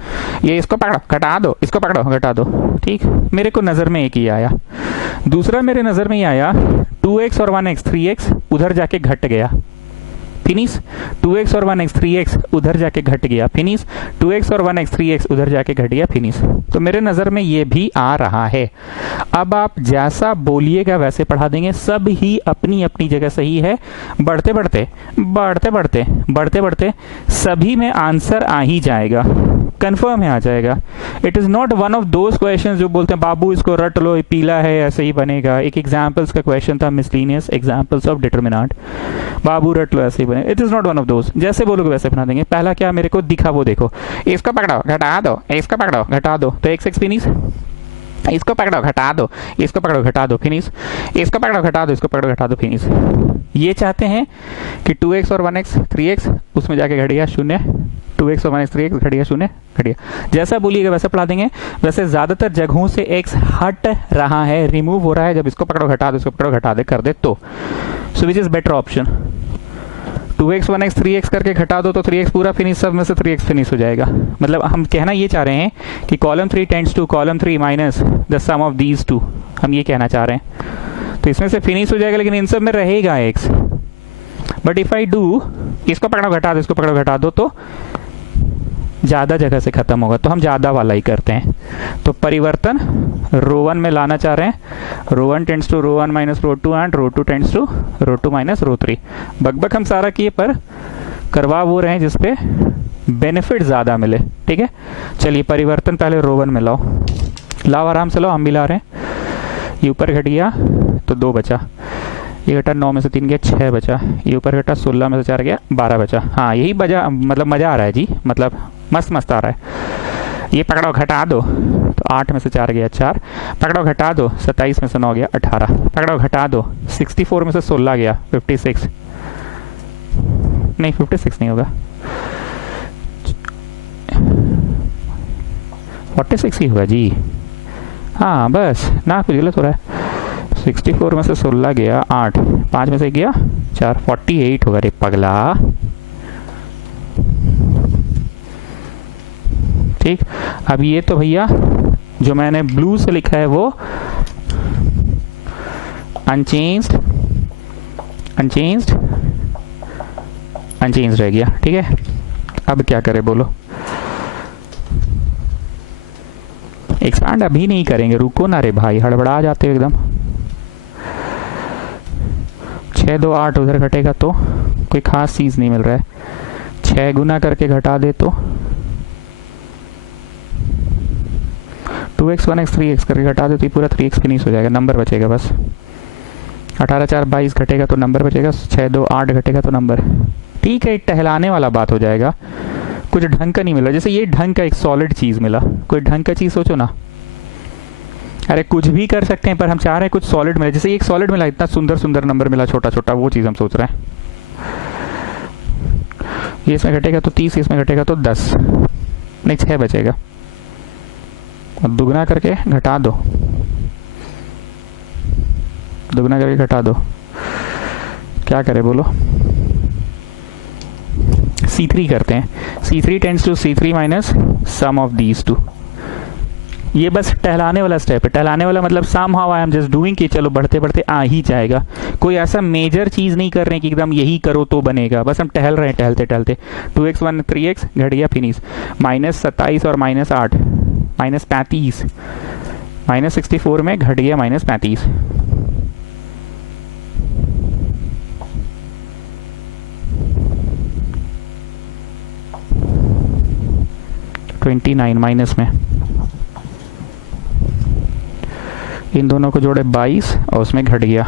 ये इसको पकड़ो घटा दो, इसको पकड़ो घटा दो, ठीक। मेरे को नज़र में एक ही आया। दूसरा मेरे नज़र में ये आया 2x और 1x 3x उधर जाके घट गया, फिनिश। 2x और 1x 3x उधर जाके घट गया, फिनिश। 2x और 1x 3x उधर जाके घट गया, फिनिश। तो मेरे नज़र में ये भी आ रहा है। अब आप जैसा बोलिएगा वैसे पढ़ा देंगे, सब ही अपनी अपनी जगह सही है। बढ़ते बढ़ते बढ़ते बढ़ते बढ़ते बढ़ते सभी में आंसर आ ही जाएगा, कंफर्म है आ जाएगा। It is not one of those question जो बोलते हैं बाबू इसको रट लो, ये पीला है ऐसे ही बनेगा। एक एग्जाम्पल्स का क्वेश्चन था, मिसलिनियस एग्जाम्पल्स ऑफ डिटरमिनेंट, बाबू रट लो ऐसे ही बने। It is not one of those, जैसे बोलोगे वैसे बना देंगे। पहला क्या मेरे को दिखा वो देखो, इसको पकड़ो घटा दो, इसको पकड़ो घटा दो, तो x फिनिश। इसको पकड़ो घटा दो, इसको पकड़ो घटा दो, फिनिश। इसको पकड़ो घटा दो, इसको पकड़ो घटा दो, फिनिश। ये चाहते हैं कि 2x और 1x 3x उसमें जाके घट गया 0, 2x और 1x 3x घट गया 0, घट गया। जैसा बोलिएगा वैसे पढ़ा देंगे। वैसे ज़्यादातर जगहों से x हट रहा है, रिमूव हो रहा है, जब इसको पकड़ो घटा दो, इसको पकड़ो घटा दे कर दे तो। So which is better option? 2x 1x 3x करके घटा दो तो 3x पूरा फिनिश, सब में से 3x फिनिश हो जाएगा। मतलब हम कहना ये चाह रहे हैं कि column 3 tends to column 3 minus the sum of these two, हम ये कहना चाह रहे हैं। तो इसमें से फिनिश हो जाएगा, लेकिन इन सब में रहेगा x। But if I do इसको पकड़ो घटा दो, इसको पकड़ो घटा दो, तो ज़्यादा जगह से ख़त्म होगा, तो हम ज़्यादा वाला ही करते हैं। तो परिवर्तन रो 1 में लाना चाह रहे हैं, row 1 tends to row 1 minus row 2 and row 2 tends to row 2 minus row 3। बकबक हम सारा किए पर करवा वो रहे हैं जिसपे बेनिफिट ज़्यादा मिले, ठीक है। चलिए परिवर्तन पहले रो 1 में लाओ आराम से लाओ, हम भी ला रहे हैं। ये ऊपर घट गया तो 2 बचा, ये घटा 9 में से 3 गया 6 बचा, ये ऊपर घटा 16 में से 4 गया 12 बचा। हाँ यही बजा, मतलब मज़ा आ रहा है जी, मतलब मस्त आ रहा है। ये पकड़ो घटा दो तो 8 में से 4 गया 4, पकड़ो घटा दो 27 में से 9 गया 18, पकड़ो घटा दो 64 में से 16 गया 56, नहीं 56 नहीं होगा, 46 ही होगा जी। हाँ बस ना, कुछ गलत हो रहा है। 64 में से 16 गया 8, 5 में से गया 4, 48 होगा रे पगला, ठीक। अब ये तो भैया जो मैंने ब्लू से लिखा है वो अनचेंज्ड रह गया, ठीक है। अब क्या करें बोलो? एक्सपांड अभी नहीं करेंगे, रुको ना रे भाई, हड़बड़ा जाते हो एकदम। 6 2 8 उधर घटेगा तो कोई खास चीज़ नहीं मिल रहा है। 6 गुना करके घटा दे तो 2x 1x 3x करके घटा दे तो ये पूरा 3x फिनिश हो जाएगा, नंबर बचेगा बस। 18 4 22 घटेगा तो नंबर बचेगा, 6 2 8 घटेगा तो नंबर, ठीक है। टहलाने वाला बात हो जाएगा, कुछ ढंग का नहीं मिला। जैसे ये ढंग का एक सॉलिड चीज़ मिला, कोई ढंग का चीज़ सोचो ना। अरे कुछ भी कर सकते हैं पर हम चाह रहे हैं कुछ सॉलिड मिला। जैसे एक सॉलिड मिला, इतना सुंदर सुंदर नंबर मिला छोटा छोटा, वो चीज़ हम सोच रहे हैं। ये इसमें घटेगा तो 30, इसमें घटेगा तो 10, नहीं 6 बचेगा। और दुगना करके घटा दो, दुगना करके घटा दो, क्या करे बोलो? C3 करते हैं, C3 tends to C3 minus sum of these two. ये बस टहलाने वाला स्टेप है, टहलाने वाला मतलब somehow I am just doing कि चलो बढ़ते बढ़ते आ ही जाएगा। कोई ऐसा मेजर चीज़ नहीं कर रहे हैं कि एकदम यही करो तो बनेगा, बस हम टहल रहे हैं टहलते टहलते। 2x 1 3x घट गया फिनिश, -27 और -8 -35, -64 में घट गया -35। -29 माइनस में, इन दोनों को जोड़े 22 और उसमें घट गया,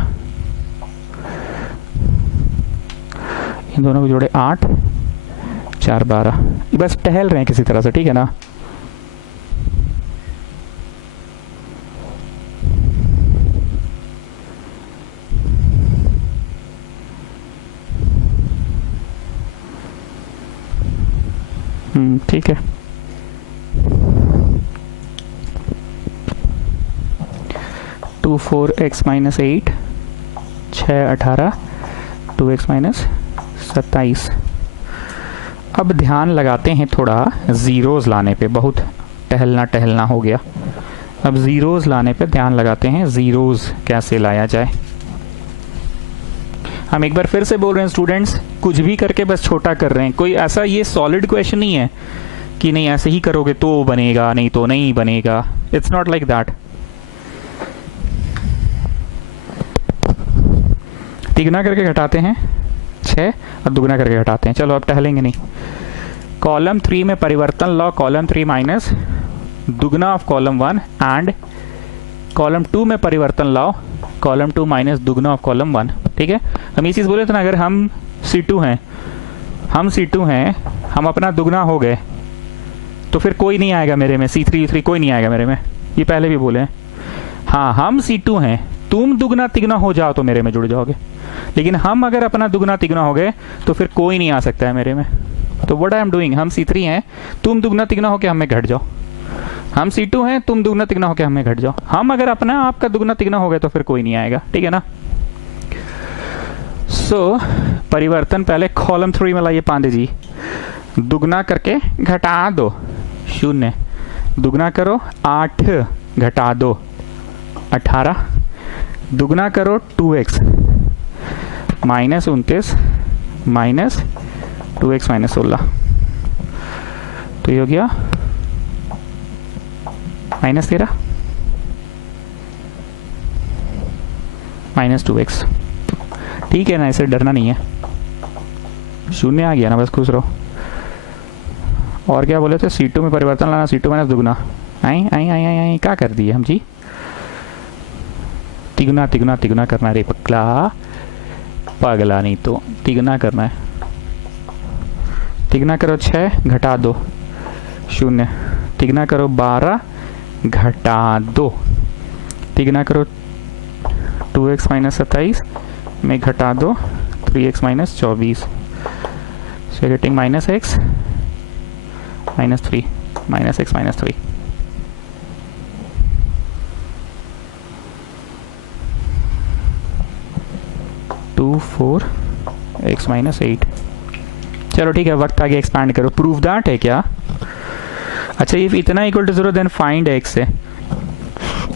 इन दोनों को जोड़े 8 4 12। बस टहल रहे हैं किसी तरह से, ठीक है ना। ठीक है। Two 4x minus 8, 6 18, 2x minus 27। अब ध्यान लगाते हैं थोड़ा ज़ीरोज़ लाने पे, बहुत टहलना टहलना हो गया। अब ज़ीरोज़ लाने पे ध्यान लगाते हैं, ज़ीरोज़ कैसे लाया जाए। हम एक बार फिर से बोल रहे हैं स्टूडेंट्स, कुछ भी करके बस छोटा कर रहे हैं। कोई ऐसा ये सॉलिड क्वेश्चन नहीं है कि नहीं ऐसे ही करोगे तो बनेगा, नहीं तो नहीं बनेगा। It's not like that. तिगुना करके घटाते हैं 6 और दुगना करके घटाते हैं। चलो अब टहलेंगे नहीं। कॉलम 3 में परिवर्तन लाओ, कॉलम 3 माइनस दुगना ऑफ कॉलम 1 एंड कॉलम 2 में परिवर्तन लाओ, कॉलम 2 माइनस दुगना ऑफ कॉलम 1। ठीक है, हम ये चीज़ बोले थे ना, अगर हम C2 हैं, हम अपना दुगना हो गए तो फिर कोई नहीं आएगा मेरे में, C3 U3 कोई नहीं आएगा मेरे में, ये पहले भी बोले हैं। हाँ, हम C2 हैं, तुम दुगना तिगना हो जाओ तो मेरे में जुड़ जाओगे, लेकिन हम अगर अपना दुगना तिगना हो गए तो फिर कोई नहीं आ सकता है मेरे में। तो व्हाट आई एम डूइंग, हम C3 हैं, तुम दुगना तिगना होकर हमें घट जाओ। हम C2 हैं, तुम दुगना तिगना होकर हमें घट जाओ। हम अगर अपना आपका दुगना तिगना हो गए तो फिर कोई नहीं आएगा, ठीक है ना। सो परिवर्तन पहले कॉलम 3 में लाइए पांडे जी। दुगना करके घटा दो 0, दुगना करो 8 घटा दो 18, दुगना करो 2x minus 29 minus 2x minus 16, तो ये हो गया -13 माइनस 2x। ठीक है ना, इसे डरना नहीं है, 0 आ गया ना, बस खुश रहो। और क्या बोले थे, C2 में परिवर्तन लाना, C2 माइनस दुगना। आई आई आई आई आई क्या कर दिए हम जी, तिगुना तिगुना तिगुना करना रे पगला नहीं तो तिगुना करना है। तिगुना करो 6 घटा दो 0, तिगुना करो 12 घटा दो, तिगुना करो 2x माइनस 27 में घटा दो 3x minus 24, so getting -x -3 -x -3। Two 4x minus 8। चलो ठीक है, वक्त आगे एक्सपैंड करो। प्रूव दैट है क्या? अच्छा, इफ इतना equal to 0 then find x है।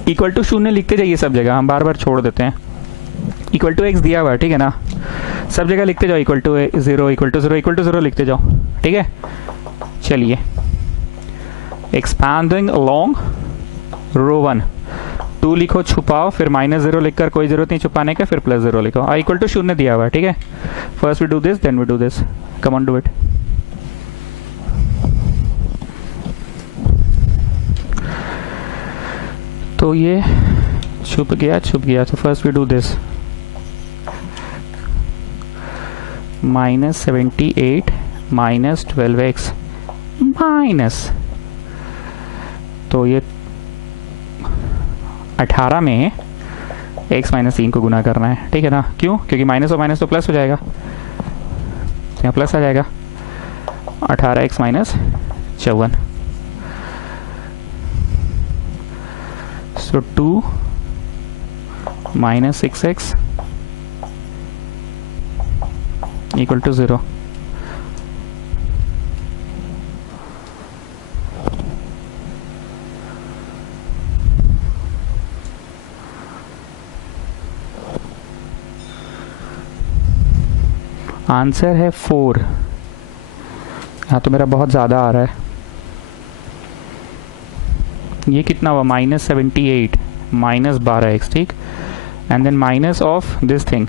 इक्वल टू 0 लिखते जाइए सब जगह, हम बार बार छोड़ देते हैं। इक्वल टू x दिया हुआ है, ठीक है ना, सब जगह लिखते जाओ equal to 0 equal to 0 equal to 0 लिखते जाओ, ठीक है। चलिए, एक्सपैंडिंग अलोंग रो 1, 2 लिखो छुपाओ, फिर -0 लिखकर कोई जरूरत नहीं छुपाने का, फिर +0 लिखो। इक्वल टू 0 दिया हुआ है, ठीक है। First we do this then we do this, come on do it. तो ये छुप गया, तो first we do this, -78 minus 12x minus, तो ये 18 में x माइनस 3 को गुना करना है, ठीक है ना। क्यों? क्योंकि माइनस और माइनस तो प्लस हो जाएगा, यहाँ प्लस आ जाएगा। 18x minus 54, so 2 minus 6x equal to 0। Answer है 4। यहाँ तो मेरा बहुत ज़्यादा आ रहा है। ये कितना हुआ, -78 -12x, ठीक, and then minus of this thing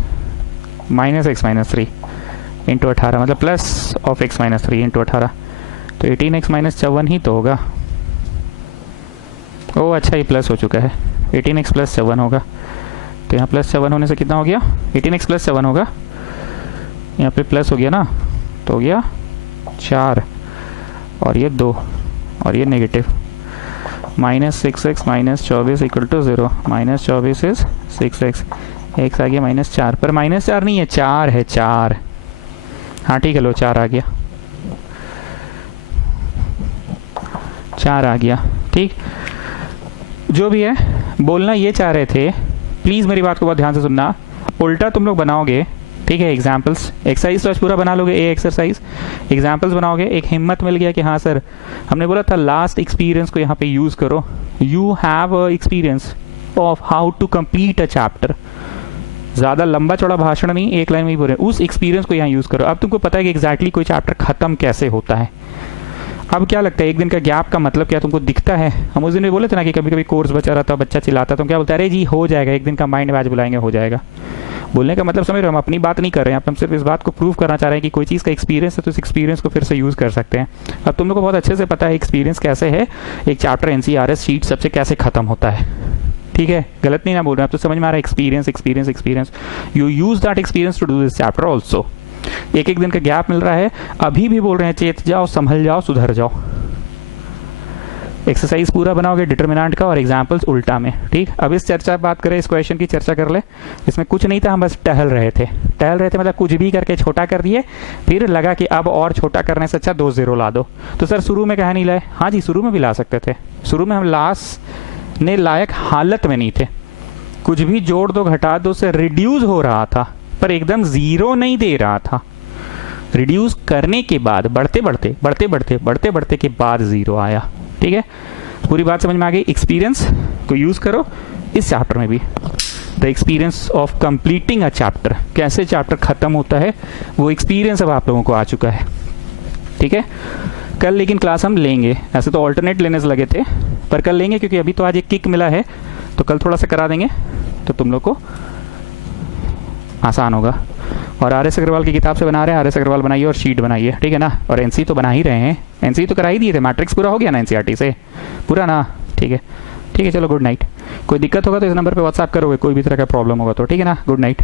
-x - 3 into 18, मतलब प्लस ऑफ x - 3 इंटू 18, तो 18x - 54 ही तो होगा। ओ अच्छा, ये प्लस हो चुका है, 18x + 7 होगा। तो यहाँ +7 होने से कितना हो गया, 18x + 7 होगा, यहाँ पे प्लस हो गया ना, तो हो गया 4 और ये 2 और ये negative. -6x - 24 = 0, -24 is 6x, x आ गया -4, पर -4 नहीं है, 4 है, 4। हाँ ठीक है, लो 4 आ गया, 4 आ गया, ठीक। जो भी है, बोलना ये चाह रहे थे, प्लीज़ मेरी बात को बहुत ध्यान से सुनना। उल्टा तुम लोग बनाओगे, ठीक है, एग्जाम्पल्स, एक्सरसाइज तो आज पूरा बना लोगे, ए एक्सरसाइज, एग्जाम्पल्स बनाओगे, एक हिम्मत मिल गया कि हाँ सर, हमने बोला था लास्ट एक्सपीरियंस को यहाँ पे यूज़ करो। You have a experience of how to complete a chapter. ज़्यादा लंबा चौड़ा भाषण नहीं, एक लाइन में ही बोल रहे हैं, उस एक्सपीरियंस को यहाँ यूज़ करो। अब तुमको पता है कि एग्जैक्टली कोई चैप्टर खत्म कैसे होता है। अब क्या लगता है, एक दिन का गैप का मतलब क्या तुमको दिखता है? हम उस दिन भी बोले थे ना कि कभी कभी कोर्स बचा रहा था, बच्चा चिल्लाता, तो क्या बोलते हैं, अरे जी हो जाएगा, एक दिन का माइंड बैच बुलाएंगे, हो जाएगा। बोलने का मतलब समझ रहे हो, हम अपनी बात नहीं कर रहे हैं, हम सिर्फ इस बात को प्रूव करना चाह रहे हैं कि कोई चीज़ का एक्सपीरियंस है तो उस एक्सपीरियंस को फिर से यूज़ कर सकते हैं। अब तुम लोग को बहुत अच्छे से पता है एक्सपीरियंस कैसे है, एक चैप्टर NCRS शीट सबसे कैसे खत्म होता है, ठीक है, गलत नहीं ना बोल रहे हैं, अब तो समझ में आ रहा है, experience experience experience, you use that experience to do this chapter also. एक एक दिन का गैप मिल रहा है, अभी भी बोल रहे हैं चेत जाओ, संभल जाओ, सुधर जाओ। एक्सरसाइज पूरा बनाओगे डिटर्मिनेंट का और एग्जाम्पल्स उल्टा में, ठीक। अब इस चर्चा बात करें, इस क्वेश्चन की चर्चा कर ले। इसमें कुछ नहीं था, हम बस टहल रहे थे मतलब कुछ भी करके छोटा कर दिए, फिर लगा कि अब और छोटा करने से अच्छा 2 0 ला दो। तो सर शुरू में कहा नहीं लाए, हाँ जी शुरू में भी ला सकते थे, शुरू में हम लास्ट ने लायक हालत में नहीं थे, कुछ भी जोड़ दो घटा दो से रिड्यूस हो रहा था, पर एकदम 0 नहीं दे रहा था। रिड्यूस करने के बाद बढ़ते बढ़ते बढ़ते बढ़ते बढ़ते बढ़ते के बाद 0 आया, ठीक है। पूरी बात समझ में आ गई। एक्सपीरियंस को यूज करो इस चैप्टर में भी, the experience of completing a chapter, कैसे चैप्टर खत्म होता है वो एक्सपीरियंस अब आप लोगों को आ चुका है, ठीक है। कल लेकिन क्लास हम लेंगे, ऐसे तो ऑल्टरनेट लेने से लगे थे, पर कल लेंगे क्योंकि अभी तो आज एक किक मिला है, तो कल थोड़ा सा करा देंगे तो तुम लोग को आसान होगा। और RS अग्रवाल की किताब से बना रहे हैं, RS अग्रवाल बनाइए और शीट बनाइए, ठीक है ना। और NC तो बना ही रहे हैं, NC तो करा ही दिए थे, मैट्रिक्स पूरा हो गया ना NCERT से पूरा ना, ठीक है, ठीक है। चलो गुड नाइट। कोई दिक्कत होगा तो इस नंबर पे व्हाट्सएप करोगे, कोई भी तरह का प्रॉब्लम होगा तो, ठीक है ना। Good night.